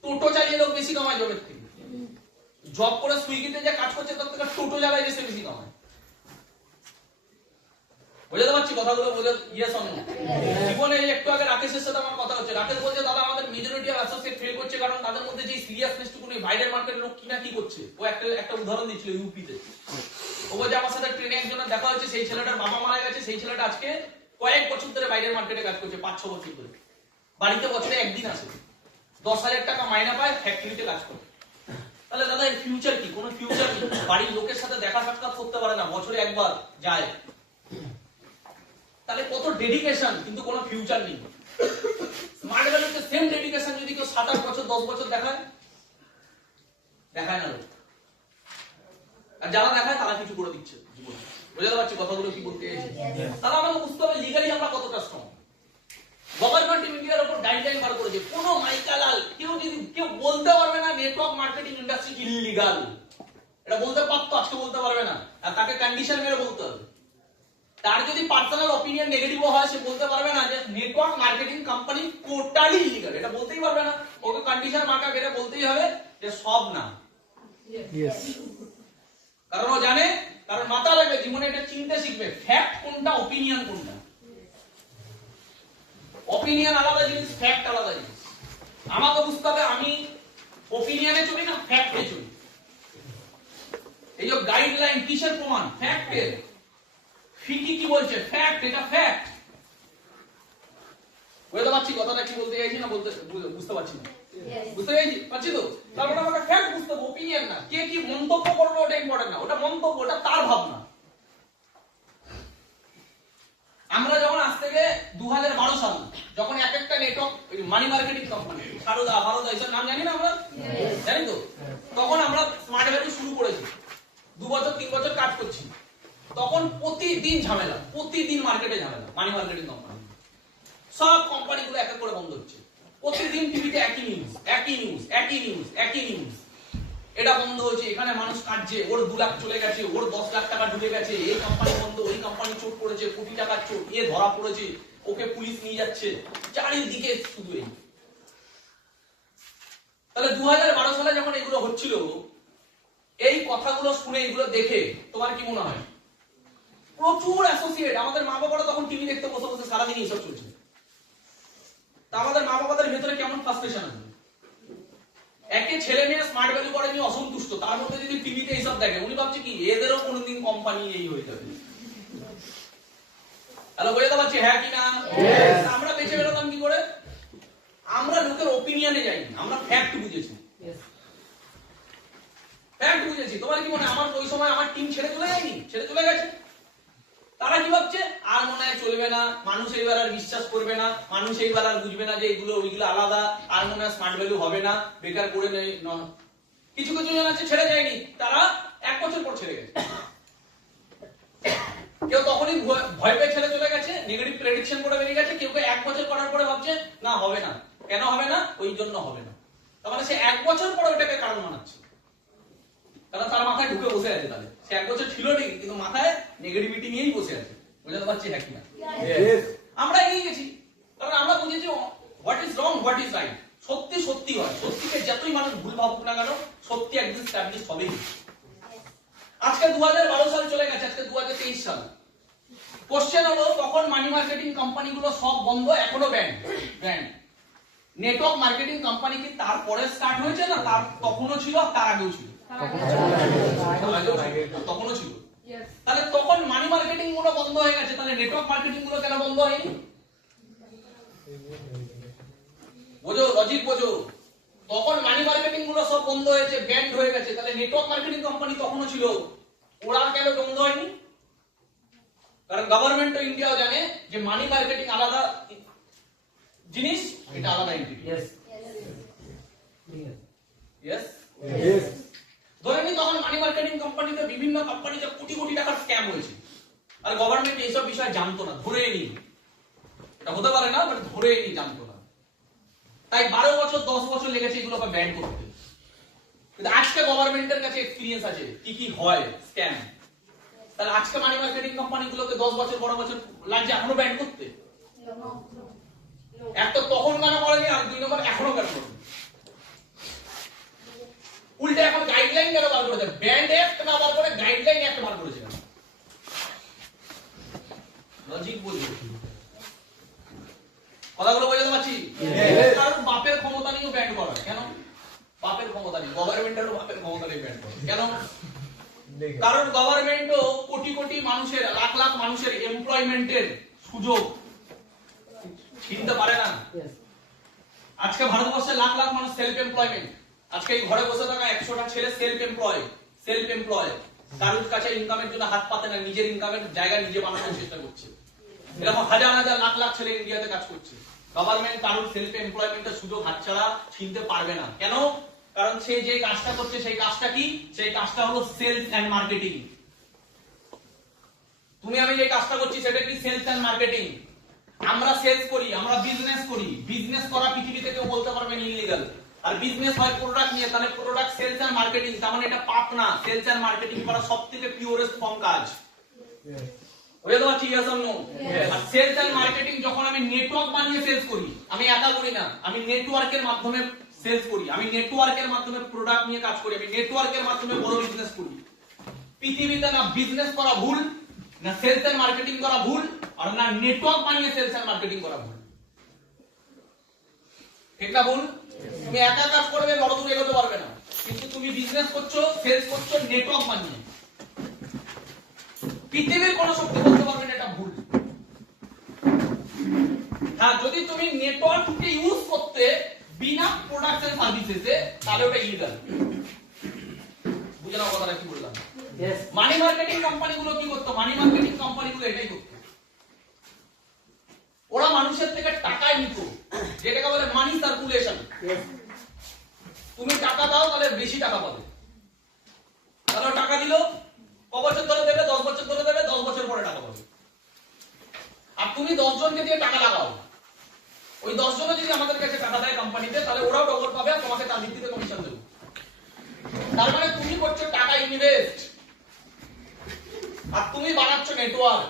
টোটো চালিয়ে লোক বেশি কামায় জবের থেকে। জব করে সুইগিতে যে কাজ করছে তার থেকে টোটো চালায় বেশি কামায়। বুঝতে পারছি কথাগুলো? বুঝে ইয়েস অন নো? জীবনে একটু আগে রাকেশের সাথে আমার কথা হচ্ছে, রাকেশ বলছে দাদা আমাদের মেজরিটি অফ অ্যাসোসিয়েট ফেল করছে কারণ তাদের মধ্যে যে সিরিয়াসনেসটুকু নেই। বাইরের মার্কেটের লোক কিনা কি করছে, ও একটা উদাহরণ দিচ্ছিল ইউপিতে। ও বলছে আমার সাথে ট্রেনে একজনের দেখা হচ্ছে, সেই ছেলেটার বাবা মারা গেছে, সেই ছেলেটা আজকে কয়েক বছর ধরে বাইরের মার্কেটে কাজ করছে, 5-6 বছর ধরে। বাড়িতে বছরে একদিন আসে, 10,000 টাকা মাইনা পায়, ফ্যাক্টরিতে কাজ করে। তাহলে দাদা এর ফিউচার কি? কোনো ফিউচার নেই। বাড়ির লোকের সাথে দেখা সাক্ষাৎ করতে পারে না, বছরে একবার যায়। তাহলে কত ডেডিকেশন, কিন্তু কোনো ফিউচার নেই। স্মার্ট ভ্যালুতে সেম ডেডিকেশন যদি কেউ 7-8 বছর 10 বছর দেখায় না লোক। আর যারা দেখায় তারা কিছু করে দিচ্ছে জীবনে। বুঝতে পারছি কথাগুলো কি বলতে চাইছি? তাহলে আমাকে বুঝতে হবে লিগালি আমরা কতটা স্ট্রং। গভর্নমেন্ট ইন্ডিয়ার উপর গাইডলাইন বার করেছে, কোনো মাইকালাল কেউ বলতে পারবে না নেটওয়ার্ক মার্কেটিং ইন্ডাস্ট্রি ইলিগাল। এটা বলতে পারতো, আজকে বলতে পারবে না, আর তাকে কন্ডিশন মেরে বলতে হবে। তার যদি পার্সোনাল অপিনিয়ন নেগেটিভ হয়, সে বলতে পারবে না যে network marketing company totally illegal, এটা বলতেই পারবে না। ওকে কন্ডিশন মার্কা বেরে বলতেই হবে যে সব না। কারণ ও জানে, কারণ মাথা লাগবে, জীবনে এটা চিনতে শিখবে ফ্যাক্ট কোনটা, অপিনিয়ন কোনটা। অপিনিয়ন আলাদা জিনিস, ফ্যাক্ট আলাদা জিনিস। আমাকে বুঝতে হবে আমি অপিনিয়নে চলি না ফ্যাক্টে চলি। এই যে গাইডলাইন কিসের প্রমাণ? ফ্যাক্টের। ফিকি কি বলছে? ফ্যাক্ট, এটা ফ্যাক্ট। বুঝতে পারছি কথাটা কি বলতে চাইছি না? বুঝতে পারছি না? বুঝতে পারছি তো? তারপরে আমাকে ফ্যাক্ট বুঝতে হবে, ওপিনিয়ন না। কে কি মন্তব্য করবে ওটা ইম্পর্টেন্ট না, ওটা মন্তব্য, ওটা তার ভাবনা। আমরা যখন আজ থেকে 2012 সাল যখন এক একটা network money marketing company Saradha Bharat এইসব নাম জানি না আমরা, জানি তো, তখন আমরা স্মার্ট ভ্যালু শুরু করেছি, 2 বছর 3 বছর কাজ করছি। তখন প্রতিদিন ঝামেলা, প্রতিদিন মার্কেটে ঝামেলা, মানি মার্কেটিং কোম্পানি সব কোম্পানিগুলো এক এক করে বন্ধ হচ্ছে। প্রতিদিন টিভিতে একই নিউজ, একই নিউজ, একই নিউজ, একই নিউজ। এটা বন্ধ হচ্ছে, এখানে মানুষ কাটছে, ওর 2 লাখ চলে গেছে, ওর 10 লাখ টাকা ঢুকে গেছে, এই কোম্পানি বন্ধ, ওই কোম্পানি চোট করেছে, কোটি টাকার চোট, এ ধরা পড়েছে, ওকে পুলিশ নিয়ে যাচ্ছে, চারিদিকে শুধু এই। তাহলে 2012 সালে যখন এগুলো হচ্ছিল, এই কথাগুলো শুনে, এগুলো দেখে তোমার কি মনে হয়? প্রচুর অ্যাসোসিয়েট, আমাদের মা বাবারা তখন টিভি দেখতে বসে বসে সারাদিন এইসব চলছে। তা আমাদের মা বাবাদের ভেতরে কেমন ফ্রাস্ট্রেশন আছে? একে ছেলে মেয়ে স্মার্ট ভ্যালু করে নিয়ে অসন্তুষ্ট, তার মধ্যে যদি টিভিতে এইসব দেখে, উনি ভাবছে কি এদেরও কোনোদিন কোম্পানি এই হয়ে যাবে। হ্যালো, বুঝতে পারছি হ্যাঁ কি না? আমরা বেঁচে বেরোতাম কি করে? আমরা লোকের ওপিনিয়নে যাইনি, আমরা ফ্যাক্ট বুঝেছি। ফ্যাক্ট বুঝেছি। তোমার কি মনে হয় আমার ওই সময় আমার টিম ছেড়ে চলে যায়নি? ছেড়ে চলে গেছে। তারা কি ভাবছে? আর মনে হয় চলবে না, মানুষ এইবার আর বিশ্বাস করবে না, মানুষ এইবার আর বুঝবে না যে এগুলো ওইগুলো আলাদা, আর মনে হয় স্মার্ট ভ্যালু হবে না, বেকার করে নেই। কিছু কিছু জন আছে ছেড়ে যায়নি, তারা 1 বছর পর ছেড়ে গেছে। কেউ তখনই ভয় পেয়ে ছেড়ে চলে গেছে, নেগেটিভ প্রেডিকশন করে বেরিয়ে গেছে। কেউ 1 বছর করার পরে ভাবছে না হবে না। কেন হবে না? ওই জন্য হবে না। তার মানে সে 1 বছর পরে ওটাকে কারণ মানাচ্ছে, কারণ তার মাথায় ঢুকে বসে আছে। তাহলে সে 1 বছর ছিল ঠিক, কিন্তু মাথায় নেগেটিভিটি নিয়েই বসে আছে। বুঝতে পারছি হ্যাঁ কিনা? আমরা এগিয়ে গেছি, কারণ আমরা বুঝেছি what is wrong, what is right. সত্যি সত্যি হয়, সত্যিকে যতই মানুষ ভুল ভাবুক না কেন, সত্যি একদিন স্ট্যাবলিশ হবেই। আজকে 2012 সাল চলে গেছে, আজকে 2023 সাল। কোশ্চেন হলো, তখন মানি মার্কেটিং কোম্পানিগুলো সব বন্ধ, এখনো ব্যান্ড। নেটওয়ার্ক মার্কেটিং কোম্পানি কি তারপরে স্টার্ট হয়েছে না তার তখনও ছিল, তার আগেও ছিল? তখনও ছিল। তাহলে তখন মানি মার্কেটিং গুলো বন্ধ হয়ে গেছে, তাহলে নেটওয়ার্ক মার্কেটিং গুলো কেন বন্ধ হয়নি? বোঝো, লজিক বোঝো। তখন মানি মার্কেটিং গুলো সব বন্ধ হয়েছে, ব্যান্ড হয়ে গেছে, তাহলে নেটওয়ার্ক মার্কেটিং কোম্পানি তখনও ছিল, ওরা কেন বন্ধ হয়নি? কারণ গভর্নমেন্ট অফ ইন্ডিয়াও জানে যে মানি মার্কেটিং আলাদা জিনিস, এটা আলাদা এন্টিটি। ইয়েস, ধরে নি তখন মানি মার্কেটিং কোম্পানিতে, বিভিন্ন কোম্পানিতে কোটি কোটি টাকার স্ক্যাম হয়েছে, আর গভর্নমেন্ট এইসব বিষয় জানতো না, ধরে নি। এটা হতে পারে না, বাট ধরে নি, জানতো না। তাই 12 বছর 10 বছর লেগেছে এগুলোকে ব্যান করতে। কিন্তু আজকে গভর্নমেন্টের কাছে এক্সপেরিয়েন্স আছে কি কি হয় স্ক্যাম। তাহলে আজকে মানি মার্কেটিং কোম্পানিগুলোকে 10 বছর 12 বছর লাগছে এখনো ব্যান করতে? এক তো তখন কেন করেনি, আর 2 নম্বর এখনো কেন করেনি? উল্টে এখন গাইডলাইন কেন বার করেছে? ব্যান্ড অ্যাক্ট না বার করে গাইডলাইন অ্যাক্ট বার করেছে। লজিক বুঝো, কথাগুলো বোঝাতে পারছি? কারণ বাপের ক্ষমতা নিয়েও ব্যান্ড করা। কেন বাপের ক্ষমতা নেই? গভর্নমেন্টেরও বাপের ক্ষমতা নেই ব্যান্ড করা। কেন? কারণ গভর্নমেন্টও কোটি কোটি মানুষের, লাখ লাখ মানুষের এমপ্লয়মেন্টের সুযোগ কিনতে পারে না। আজকে ভারতবর্ষে লাখ লাখ মানুষ সেলফ এমপ্লয়মেন্ট। আজকে এই ঘরে বসে থাকা 100টা ছেলে সেলফ এমপ্লয়, কারোর কাছে ইনকামের জন্য হাত পাতে না, নিজের ইনকামের জায়গা নিজে বানানোর চেষ্টা করছে। এরকম হাজার হাজার লাখ লাখ ছেলে ইন্ডিয়াতে কাজ করছে। গভর্নমেন্ট কারোর সেলফ এমপ্লয়মেন্টের সুযোগ হাতছাড়া ছিনতে পারবে না। কেন? কারণ সে যে কাজটা করছে সেই কাজটা কি? সেই কাজটা হলো সেলস এন্ড মার্কেটিং। তুমি আমি যে কাজটা করছি সেটা কি? Sales and marketing. আমরা সেলস করি, আমরা বিজনেস করি। বিজনেস করা পৃথিবীতে কেউ বলতে পারবে না ইলিগাল। আর বিজনেস হয় প্রোডাক্ট নিয়ে, তাহলে প্রোডাক্ট সেলস এন্ড মার্কেটিং, তার মানে এটা পাপ না। সেলস এন্ড মার্কেটিং করা সবথেকে পিওরেস্ট ফর্ম কাজ। বুঝতে পারছি? Yes or no? আর সেলস এন্ড মার্কেটিং যখন আমি নেটওয়ার্ক বানিয়ে সেলস করি, আমি একা করি না, আমি নেটওয়ার্কের মাধ্যমে সেলস করি, আমি নেটওয়ার্কের মাধ্যমে প্রোডাক্ট নিয়ে কাজ করি, আমি নেটওয়ার্কের মাধ্যমে বড় বিজনেস করি। পৃথিবীতে না বিজনেস করা ভুল, না সেলস এন্ড মার্কেটিং করা ভুল, আর না নেটওয়ার্ক বানিয়ে সেলস এন্ড মার্কেটিং করা ভুল। ঠিক না ভুল? তুমি একা কাজ করবে, বড় দূর এগোতে পারবে না। কিন্তু তুমি বিজনেস করছো, সেলস করছো নেটওয়ার্ক বানিয়ে, পৃথিবীর কোন শক্তি বলতে পারবে না এটা ভুল। হ্যাঁ, যদি তুমি নেটওয়ার্ককে ইউজ করতে বিনা প্রোডাক্ট এন্ড সার্ভিসেসে, তাহলে ওটা ইলিগাল। বুঝে নাও কথাটা কি বললাম। মানি মার্কেটিং কোম্পানিগুলো কি করতো? মানি মার্কেটিং কোম্পানিগুলো এটাই করতো, ওরা মানুষের থেকে টাকায় নিত, যেটাকে বলে মানি সার্কুলেশন। তুমি টাকা দাও তাহলে বেশি টাকা পাবে, তাহলে টাকা দিল, ক বছর ধরে দেবে? 10 বছর ধরে দেবে, 10 বছর পরে টাকা পাবে। আর তুমি 10 জনকে দিয়ে টাকা লাগাও, ওই 10 জনও যদি আমাদের কাছে টাকা দেয় কোম্পানিতে, তাহলে ওরাও ডবল পাবে আর তোমাকে তার ভিত্তিতে কমিশন দেবে। তার মানে তুমি করছো টাকা ইনভেস্ট, আর তুমি বানাচ্ছ নেটওয়ার্ক,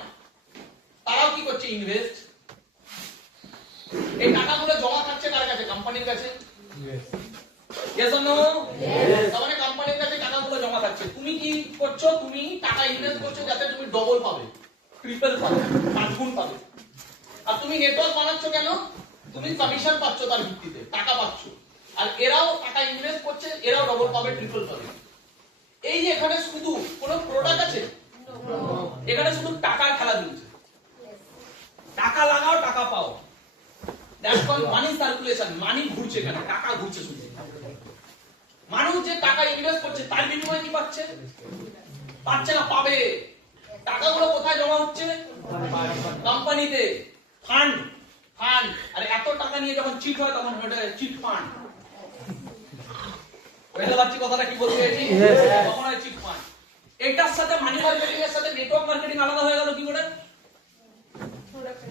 তারাও কি করছে? ইনভেস্ট। এই টাকাগুলো জমা থাকছে কার কাছে? কোম্পানির কাছে। Yes or no? Yes. তার মানে কোম্পানির কাছে টাকাগুলো জমা থাকছে। তুমি কি করছো? তুমি টাকা ইনভেস্ট করছো যাতে তুমি ডবল পাবে, ট্রিপল পাবে, 5 গুণ পাবে। আর তুমি নেটওয়ার্ক বানাচ্ছ কেন? তুমি কমিশন পাচ্ছ, তার ভিত্তিতে টাকা পাচ্ছ। আর এরাও টাকা ইনভেস্ট করছে, এরাও ডবল পাবে, ট্রিপল পাবে। এই যে এখানে শুধু কোনো প্রোডাক্ট আছে? এখানে শুধু টাকার খেলা চলছে। টাকা লাগাও, টাকা পাও। That's called money circulation. Money ঘুরছে, এখানে টাকা ঘুরছে শুধু। মানুষ যে টাকা ইনভেস্ট করছে তার বিনিময়ে কি পাচ্ছে? পাচ্ছে না, পাবে। টাকাগুলো কোথায় জমা হচ্ছে? কোম্পানিতে। Fund, fund. আর এত টাকা নিয়ে যখন চিট হয় তখন ওটা চিট ফান্ড। বুঝতে পারছি কথাটা কি বলতে চাইছি? তখন হয় চিট ফান্ড। এটার সাথে মানি মার্কেটিং এর সাথে নেটওয়ার্ক মার্কেটিং আলাদা হয়ে গেল কি করে?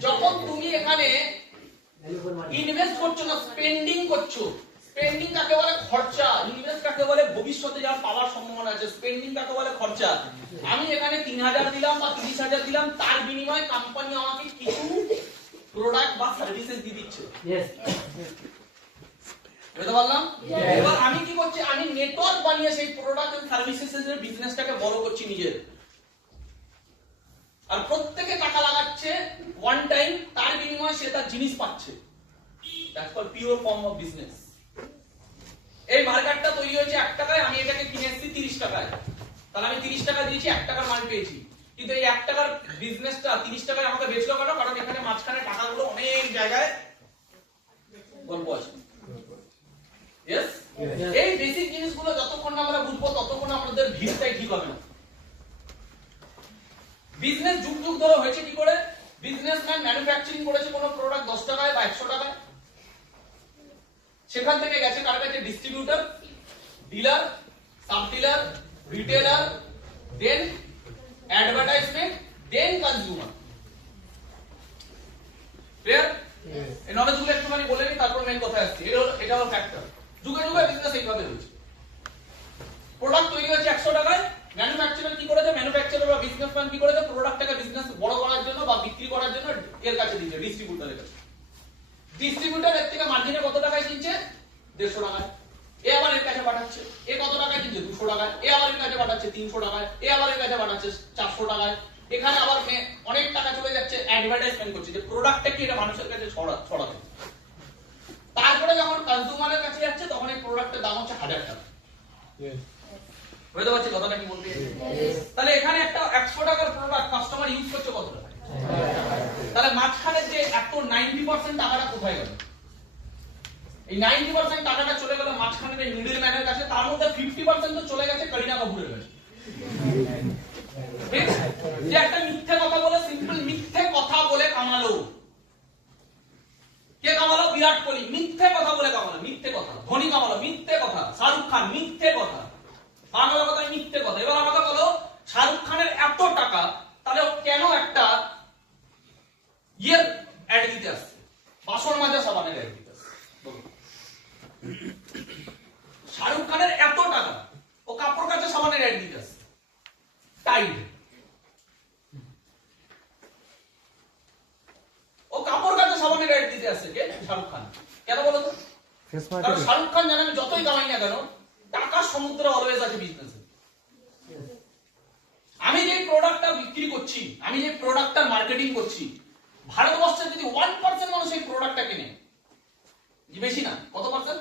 যখন তুমি এখানে ইনভেস্ট করছো না, স্পেন্ডিং করছো। স্পেন্ডিং কাকে বলে? খরচা। ইনভেস্ট কাকে বলে? ভবিষ্যতে যা পাওয়ার সম্ভাবনা আছে। স্পেন্ডিং কাকে বলে? খরচা। আমি এখানে 3000 দিলাম বা 30000 দিলাম, তার বিনিময়ে কোম্পানি আমাকে কিছু প্রোডাক্ট বা সার্ভিসেস দিয়ে দিচ্ছে। বুঝতে পারলাম? এবার আমি কি করছি? আমি নেটওয়ার্ক বানিয়ে সেই প্রোডাক্ট এন্ড সার্ভিসেস এর বিজনেসটাকে বড় করছি নিজের। আর প্রত্যেকে টাকা লাগাচ্ছে ওয়ান টাইম, তার বিনিময়ে সে তার জিনিস পাচ্ছে। That's called pure form of business. এই মার্কেটটা তৈরি হয়েছে 1 টাকায়, আমি এটাকে কিনে এসেছি 30 টাকায়। তাহলে আমি 30 টাকা দিয়েছি, 1 টাকার মাল পেয়েছি। কিন্তু এই 1 টাকার বিজনেসটা 30 টাকায় আমাকে বেচলো কেন? কারণ এখানে মাঝখানে টাকাগুলো অনেক জায়গায় গল্প আছে। ইয়েস? এই বেসিক জিনিসগুলো যতক্ষণ না আমরা বুঝবো ততক্ষণ আমাদের ভিড়টাই ঠিক হবে না। বিজনেস যুগ যুগ ধরে হয়েছে কি করে? বিজনেসম্যান ম্যানুফ্যাকচারিং করেছে কোনো প্রোডাক্ট 10 টাকায় বা 100 টাকায়, সেখান থেকে গেছে কার কাছে? Distributor, dealer, sub dealer, retailer, then advertisement, then consumer. Clear? এই নলেজগুলো একটুখানি বলে নিই, তারপর মেইন কথা আসছে। এটা হলো ফ্যাক্টর। যুগে যুগে বিজনেস এইভাবে হয়েছে। প্রোডাক্ট তৈরি হয়েছে 100 টাকায়, ম্যানুফ্যাকচারার কি করেছে? ম্যানুফ্যাকচারার বা বিজনেসম্যান কি করেছে? প্রোডাক্টটাকে বিজনেস বড় করার জন্য বা বিক্রি করার জন্য এর কাছে দিয়েছে, ডিস্ট্রিবিউটরের কাছে। ডিস্ট্রিবিউটর এর থেকে মার্জিনে কত টাকায় কিনছে? 150 টাকায়। এ আবার এর কাছে পাঠাচ্ছে। এ কত টাকায় কিনছে? 200 টাকায়। এ আবার এর কাছে পাঠাচ্ছে 300 টাকায়। এ আবার এর কাছে পাঠাচ্ছে 400 টাকায়। এখানে আবার অনেক টাকা চলে যাচ্ছে অ্যাডভার্টাইজমেন্ট করছে যে প্রোডাক্টটা কি এটা মানুষের কাছে ছড়াবে। তারপরে যখন কনজিউমারের কাছে যাচ্ছে তখন এই প্রোডাক্টের দাম হচ্ছে 1000 টাকা। বুঝতে পারছি কথাটা কি বলতে? তাহলে এখানে একটা 100 টাকার প্রোডাক্ট কাস্টমার ইউজ করছে কত টাকা? তাহলে মাঝখানে যে এত 90% টাকাটা কোথায় গেল? এই 90% টাকাটা চলে গেল মাঝখানের এই মিডল ম্যানের কাছে। তার মধ্যে 50% তো চলে গেছে করিনা কাপুরের কাছে। যে একটা মিথ্যে কথা বলে, সিম্পল মিথ্যে কথা বলে কামালো। কে কামালো? বিরাট কোহলি। মিথ্যে কথা বলে কামালো, মিথ্যে কথা। ধোনি কামালো, মিথ্যে কথা। শাহরুখ খান, মিথ্যে কথা। বাংলা কথায় মিথ্যে কথা। এবার আমাকে বলো, শাহরুখ খানের এত টাকা, তাহলে কেন একটা ইয়ের অ্যাড দিতে আসছে? বাসন মাজা সাবানের অ্যাড দিতে আসছে। শাহরুখ খানের এত টাকা, ও কাপড় কাচা সাবানের অ্যাড দিতে আসছে। টাইড। ও কাপড় কাচা সাবানের অ্যাড দিতে আসছে কে? শাহরুখ খান। কেন বলো তো? কারণ শাহরুখ খান জানে আমি যতই কামাই না কেন, টাকার সমুদ্র অলওয়েজ আছে বিজনেসে। আমি যে প্রোডাক্টটা বিক্রি করছি, আমি যে প্রোডাক্টটা মার্কেটিং করছি, ভারতবর্ষে যদি 1% মানুষ এই প্রোডাক্টটা কেনে, বেশি না, কত পার্সেন্ট?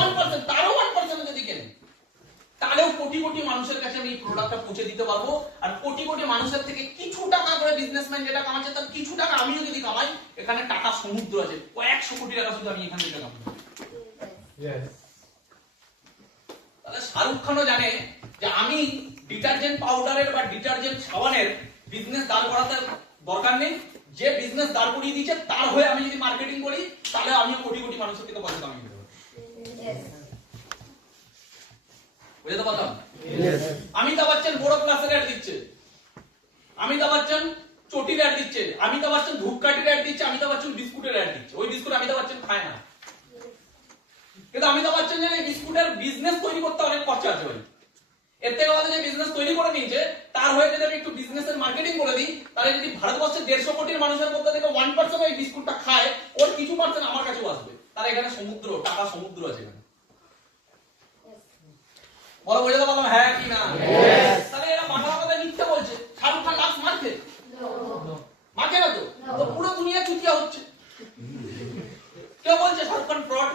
1%। তারও 1% যদি কেনে, তাহলেও কোটি কোটি মানুষের কাছে আমি এই প্রোডাক্টটা পৌঁছে দিতে পারবো। আর কোটি কোটি মানুষের থেকে কিছু টাকা করে বিজনেসম্যান যেটা কামাচ্ছে, তার কিছু টাকা আমিও যদি কামাই, এখানে টাকা সমুদ্র আছে। কয়েকশো কোটি টাকা শুধু আমি এখান থেকে কামাই। তাহলে শাহরুখ খানও জানে যে আমি ডিটারজেন্ট পাউডারের বা ডিটারজেন্ট সাবানের বিজনেস দাঁড় করাতে দরকার নেই, যে বিজনেস দাঁড় করিয়ে দিয়েছে তার হয়ে আমি যদি মার্কেটিং করি তাহলে আমিও কোটি কোটি মানুষের থেকে পয়সা কামিয়ে দেবো। বুঝতে পারলাম? অমিতাভ বচ্চন বড় ক্লাসের অ্যাড দিচ্ছে, অমিতাভ বচ্চন চটির অ্যাড দিচ্ছে, অমিতাভ বচ্চন ধূপকাঠির অ্যাড দিচ্ছে, অমিতাভ বচ্চন বিস্কুটের অ্যাড দিচ্ছে। ওই বিস্কুট অমিতাভ বচ্চন খায় না, কিন্তু অমিতাভ বচ্চন জানে বিস্কুটের বিজনেস তৈরি করতে অনেক খরচা আছে ভাই। এর থেকে ভালো যে বিজনেস তৈরি করে নিয়েছে তার হয়ে যদি আমি একটু বিজনেসের মার্কেটিং করে দিই, তাহলে যদি ভারতবর্ষের 150 কোটির মানুষের মধ্যে থেকে 1% এই বিস্কুটটা খায়, ওর কিছু পার্সেন্ট আমার কাছেও আসবে। তার এখানে সমুদ্র, টাকা সমুদ্র আছে এখানে। বলো বুঝতে পারলাম? হ্যাঁ কি না? তাহলে এরা বাংলা কথা মিথ্যে বলছে। শাহরুখ খান লাক্স মারছে? মারছে না তো? তো পুরো দুনিয়া চুতিয়া হচ্ছে। কেউ বলছে শাহরুখ খান ফ্রড,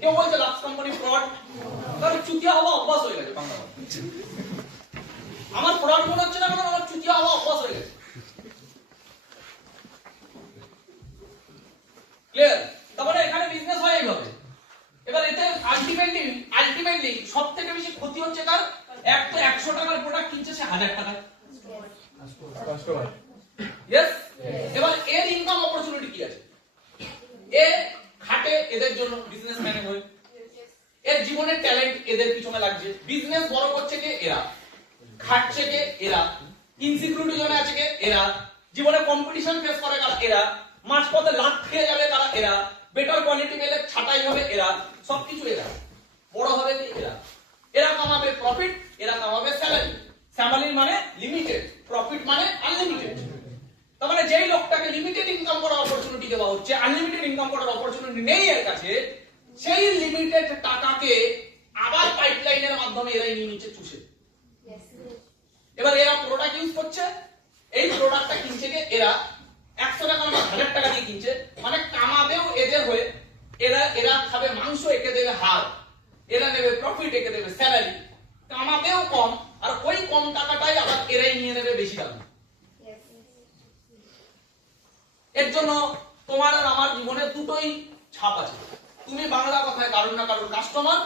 কেউ বলছে লাক্স কোম্পানি ফ্রড। কারণ চুতিয়া হওয়া অভ্যাস হয়ে গেছে বাংলা কথা। আমার ফ্রড মনে হচ্ছে না, কারণ আমার চুতিয়া হওয়া অভ্যাস হয়ে গেছে। ক্লিয়ার? তারপরে এখানে বিজনেস হয় এইভাবে। এবার এতে আলটিমেটলি সব থেকে বেশি ক্ষতি হচ্ছে কার? এক তো 100 টাকার প্রোডাক্ট কিনছে সে 1000 টাকায়। কাস্টমার। यस। এবার এর ইনকাম অপরচুনিটি কি আছে? এ খাটে এদের জন্য, বিজনেসম্যান হয়ে। এর জীবনের ট্যালেন্ট এদের পিছনে লাগছে। বিজনেস বড় করছে কে? এরা। খাটছে কে? এরা। ইনসিকিউরিটি জোনে আছে কে? এরা। জীবনে কম্পিটিশন ফেস করে কারা? এরা। মাঝপথে লাখ খেয়ে যাবে কারা? এরা। বেটার কোয়ালিটি পেলে ছাটাই হবে এরা। সবকিছু এরা। বড় হবে কি? এরা। এরা কামাবে প্রফিট, এরা কামাবে স্যালারি। স্যালারি মানে লিমিটেড, প্রফিট মানে আনলিমিটেড। তার মানে যেই লোকটাকে লিমিটেড ইনকাম করার অপরচুনিটি দেওয়া হচ্ছে, আনলিমিটেড ইনকাম করার অপরচুনিটি নেই এর কাছে, সেই লিমিটেড টাকাকে আবার পাইপলাইনের মাধ্যমে এরাই নিয়ে নিচ্ছে চুষে। এবার এরা প্রোডাক্ট ইউজ করছে, এই প্রোডাক্টটা কিনছে কে? এরা। 100 টাকা না 1000 টাকা দিয়ে কিনছে, মানে কামাবেও এদের হয়ে। এরা খাবে মাংস, একে দেবে হাড়। এরা দেবে প্রফিট, একে দেবে স্যালারি। কামাবেও কম, আর ওই কম টাকাটাই আবার এরাই নিয়ে নেবে বেশি দাম। এর জন্য তোমার আর আমার জীবনে দুটোই ছাপ আছে। তুমি বাংলা কথায় কারণ না কারণ কাস্টমার,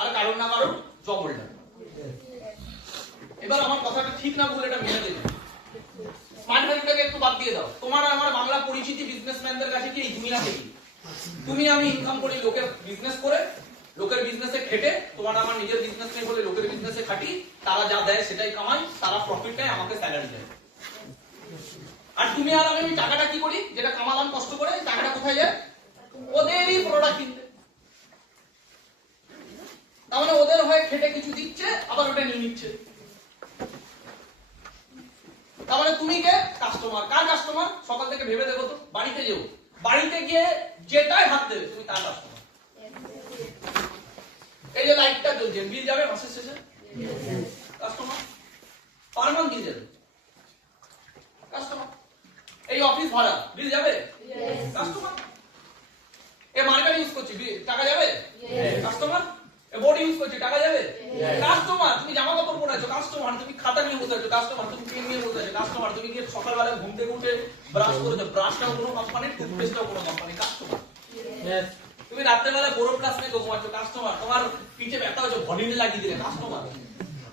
আর কারণ না কারণ জব হোল্ডার। এবার আমার কথাটা ঠিক না ভুল এটা মেনে দেবে। স্মার্ট ভ্যালুটাকে একটু বাদ দিয়ে দাও। তোমার আর আমার বাংলা পরিচিতি বিজনেসম্যানদের কাছে কি এই দুনিয়াতে কি? তুমি আমি ইনকাম করি লোকের বিজনেস করে, লোকের বিজনেসে খেটে। তোমার আমার নিজের বিজনেস নেই বলে লোকের বিজনেসে খাটি, তারা যা দেয় সেটাই কামাই, তারা প্রফিট দেয়, আমাকে স্যালারি দেয়। আর তুমি আর আমি টাকাটা কি করি? যেটা কামালাম কষ্ট করে, টাকাটা কোথায় যায়? ওদেরই প্রোডাক্ট কিনতে। তার মানে ওদের হয়ে খেটে কিছু দিচ্ছে, আবার ওটা নিয়ে নিচ্ছে। তার মানে তুমি কে? কাস্টমার। কার কাস্টমার? সকাল থেকে ভেবে দেখো তো, বাড়িতে যেও, বাড়িতে গিয়ে যেটাই হাত দেবে তুমি তার কাস্টমার। এই যে লাইটটা জ্বলছে, বিল যাবে মাসের শেষে? কাস্টমার। পার মান্থ বিল যাবে, কাস্টমার। এই অফিস ভাড়া বিল যাবে? কাস্টমার। এই মার্কেট ইউজ করছি, টাকা যাবে? কাস্টমার। এই বোর্ড ইউজ করছি, টাকা যাবে? কাস্টমার। তুমি জামা কাপড় পরে আছো, কাস্টমার। তুমি খাতা নিয়ে বসে আছো, কাস্টমার। তুমি পেন নিয়ে বসে আছো, কাস্টমার। তুমি গিয়ে সকালবেলা ঘুম থেকে উঠে ব্রাশ করেছো, ব্রাশটাও কোনো কোম্পানি, টুথপেস্টটাও কোনো কোম্পানি, কাস্টমার। তুমি রাত্রেবেলা বোরো প্লাস নিয়ে ঘুমাচ্ছো, কাস্টমার। তোমার পিঠে ব্যথা হচ্ছে, ভলিনি লাগিয়ে দিলে, কাস্টমার।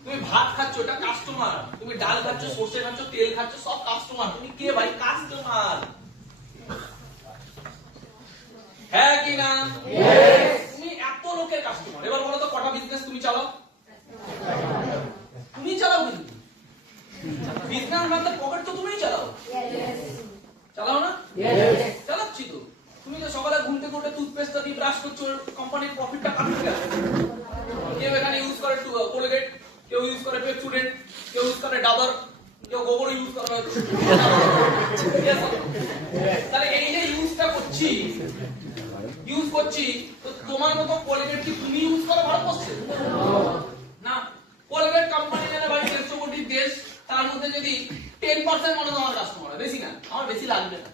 তুমি ভাত খাচ্ছ, এটা কাস্টমার। তুমি ডাল খাচ্ছ, সরষে খাচ্ছ, তেল খাচ্ছ, সব কাস্টমার। তুমি কে ভাই? কাস্টমার। হ্যাঁ কি না? তুমি এত লোকের কাস্টমার। এবার বলো তো কটা বিজনেস তুমি চালাও? তুমি চালাও, কিন্তু বিজনেস মানে পকেট তো তুমিই চালাও। চালাও না? চালাচ্ছি তো। তুমি যে সকালে ঘুম থেকে উঠে টুথপেস্টটা দিয়ে ব্রাশ করছো, কোম্পানির প্রফিটটা কাট হয়ে গেছে। কেউ এখানে ইউজ করে কোলগেট, কেউ ইউজ করে পেপসুডেন্ট, কেউ ইউজ করে ডাবর, কেউ গোবর ইউজ করে। তাহলে এই যে ইউজটা করছি, তো তোমার মতো কোলগেট কি তুমি ইউজ করো ভারতবর্ষে? না। কোলগেট কোম্পানি জানে ভাই 150 কোটির দেশ, তার মধ্যে যদি 10% মানুষ আমার কাস্টমার হয়, বেশি না, আমার বেশি লাগবে না।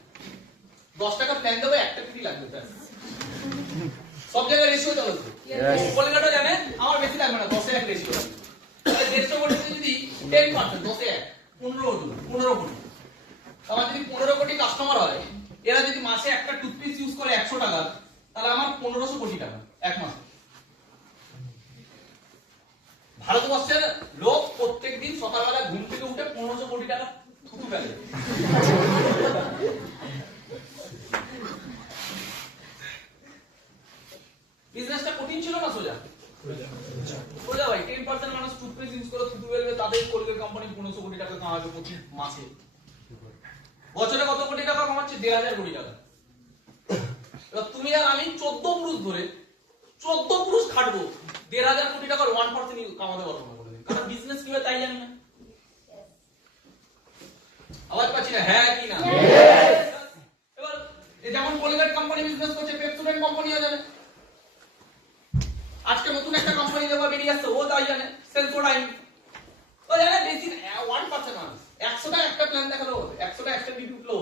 10 টাকা প্ল্যান দেবো, 1 টাকা কি লাগবে? সব জায়গায় রেশিও চলে। কোলগেটও জানে আমার বেশি লাগবে না, 10 এ 1 রেশিও লাগবে। তাহলে 150 কোটিতে যদি 10%, 10 এ 1, 15 কোটি। আমার যদি 15 কোটি কাস্টমার হয়, এরা যদি মাসে একটা টুথপেস্ট ইউজ করে 100 টাকা, তাহলে আমার 1500 কোটি টাকা। এক মাসে। ভারতবর্ষের লোক প্রত্যেকদিন সকালবেলা ঘুম থেকে উঠে 1500 কোটি টাকা থুতু ফেলে। বিজনেসটা কঠিন ছিল না সোজা? সোজা ভাই। 10% মানুষ টুথপেস্ট ইউজ করে থুতু ফেলবে, তাদের কোলগেট কোম্পানি 1500 কোটি টাকা কামাবে প্রতি মাসে। বছরে কত কোটি টাকা কামাচ্ছে? 1000 কোটি টাকা। এবার তুমি আর আমি 14 পুরুষ ধরে 14 পুরুষ খাটবো, 1000 কোটি টাকার 1% কামাতে পারবো না বলে। কারণ বিজনেস কি হয় তাই জানি না। আওয়াজ পাচ্ছি না? হ্যাঁ কি না? এবার যেমন কোলগেট কোম্পানি বিজনেস করছে, পেপসোডেন্ট কোম্পানিও জানে। আজকে নতুন একটা কোম্পানি দেওয়া বেরিয়ে আসছে, ও তাই জানে। সেলফোডাইন ও জানে। বেশি 1% মানুষ 100টা একটা প্ল্যান দেখালো, 100টা একটা ডিউটি উঠলো।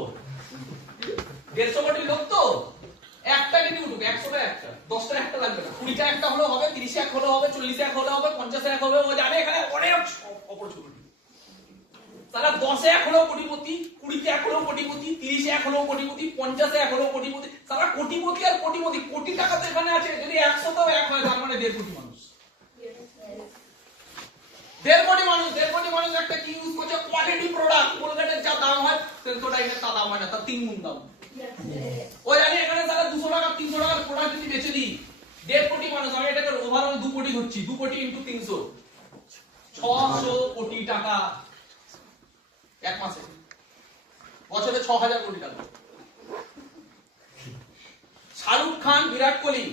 150 কোটি লোক তো একটা ডিউটি উঠুক, 100টা একটা, 10টা একটা লাগবে না। 20টা একটা হলেও হবে, 30 এক হলেও হবে, 40 এক হলেও হবে, 50 এক হবে। ও জানে এখানে অনেক অপরচুনিটি। তাহলে 10 এক হলেও কোটিপতি, 20 এক হলেও কোটিপতি, 30 এক হলেও কোটিপতি, 50 এক হলেও কোটিপতি। সারা কোটিপতি আর কোটিপতি, কোটি টাকা তো এখানে আছে। যদি 100টাও এক হয় তার মানে 1.5 কোটি মানুষ। 1.5 কোটি মানুষ, 1.5 কোটি মানুষ একটা কি ইউজ করছে? Quality product. কোলগেটের যা দাম হয় সেলফোডাইনের তা দাম হয় না, তার 3 গুণ দাম। ও জানি এখানে তারা 200 টাকা 300 টাকার প্রোডাক্ট যদি বেচে দিই, 1.5 কোটি মানুষ, আমি এটাকে ওভারঅল 2 কোটি ধরছি। 2 কোটি ইনটু 300, 600 কোটি টাকা এক মাসে। বছরে 6000 কোটি টাকা। শাহরুখ খান, বিরাট কোহলি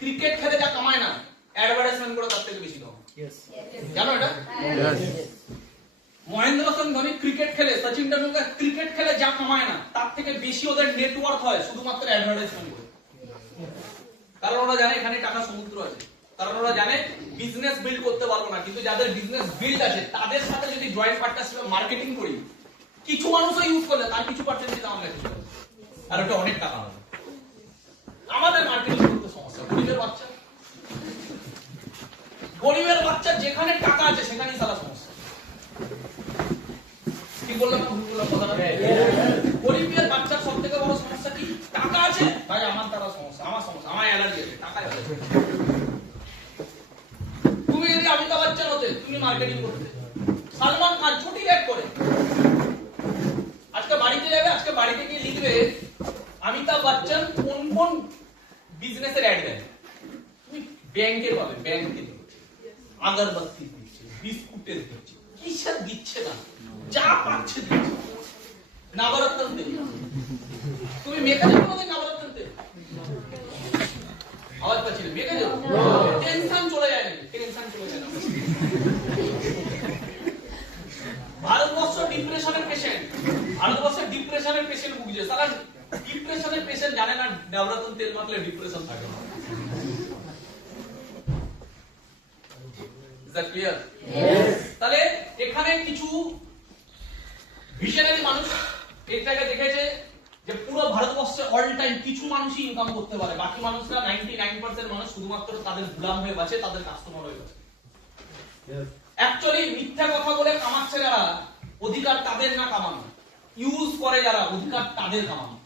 ক্রিকেট খেলে যা কামায় না, অ্যাডভার্টাইজমেন্ট করে তার থেকে বেশি কামায়। জানো এটা? মহেন্দ্র সিং ধোনি ক্রিকেট খেলে, সচিন তেন্ডুলকর ক্রিকেট খেলে যা কামায় না, তার থেকে বেশি ওদের নেটওয়ার্ক হয় শুধুমাত্র অ্যাডভার্টাইজমেন্ট করে। কারণ ওরা জানে এখানে টাকা সমুদ্র আছে। কারণ ওরা জানে বিজনেস বিল্ড করতে পারবো না, কিন্তু যাদের বিজনেস বিল্ড আছে তাদের সাথে যদি জয়েন্ট পার্টনারশিপে মার্কেটিং করি, কিছু মানুষও ইউজ করলে তার কিছু পার্সেন্টেজ আমরা কিছু, আর ওটা অনেক টাকা হবে। আমাদের মার্কেটিং করতে সমস্যা। গরিবের বাচ্চা যেখানে টাকা আছে সেখানেই সারা সমস্যা। কি বললাম? ভুল বললাম কথাটা? গরিবের বাচ্চার সব থেকে বড় সমস্যা কি? টাকা আছে ভাই, আমার দ্বারা সমস্যা, আমার সমস্যা, আমার অ্যালার্জি আছে, টাকায় আছে। তুমি যদি অমিতাভ বচ্চন হতে, তুমি মার্কেটিং করতে। সালমান খান ছুটি রেট করে আজকে বাড়িতে যাবে, আজকে বাড়িতে গিয়ে লিখবে অমিতাভ বচ্চন কোন কোন বিজনেসের অ্যাড দেয়। তুমি ব্যাংকের পাবে, ব্যাংকের আগরবাতি দিচ্ছে, বিস্কুটের দিচ্ছে, কিসের দিচ্ছে না, যা পাচ্ছে দিচ্ছে। নবরত্ন তেল, তুমি মেখে যাবে কোনদিন নবরত্ন তেল? আওয়াজ পাচ্ছি না? মেখে যাবে, টেনশন চলে যায় না, টেনশন চলে যায় না। ভারতবর্ষ ডিপ্রেশনের পেশেন্ট, ভারতবর্ষের ডিপ্রেশনের পেশেন্ট ভুগছে। সারা ডিপ্রেশনের পেশেন্ট জানে না নবরত্ন তেল মাখলে ডিপ্রেশন থাকে না। Is that clear? Yes. তাহলে এখানে কিছু ভিশনারি মানুষ এটাকে দেখেছে যে পুরো ভারতবর্ষে অল টাইম কিছু মানুষই ইনকাম করতে পারে, বাকি মানুষরা 99% মানুষ শুধুমাত্র তাদের গোলাম হয়ে বাঁচে, তাদের কাস্টমার হয়ে বাঁচে। অ্যাকচুয়ালি মিথ্যা কথা বলে কামাচ্ছে যারা, অধিকার তাদের না কামানো। ইউজ করে যারা, অধিকার তাদের কামানো।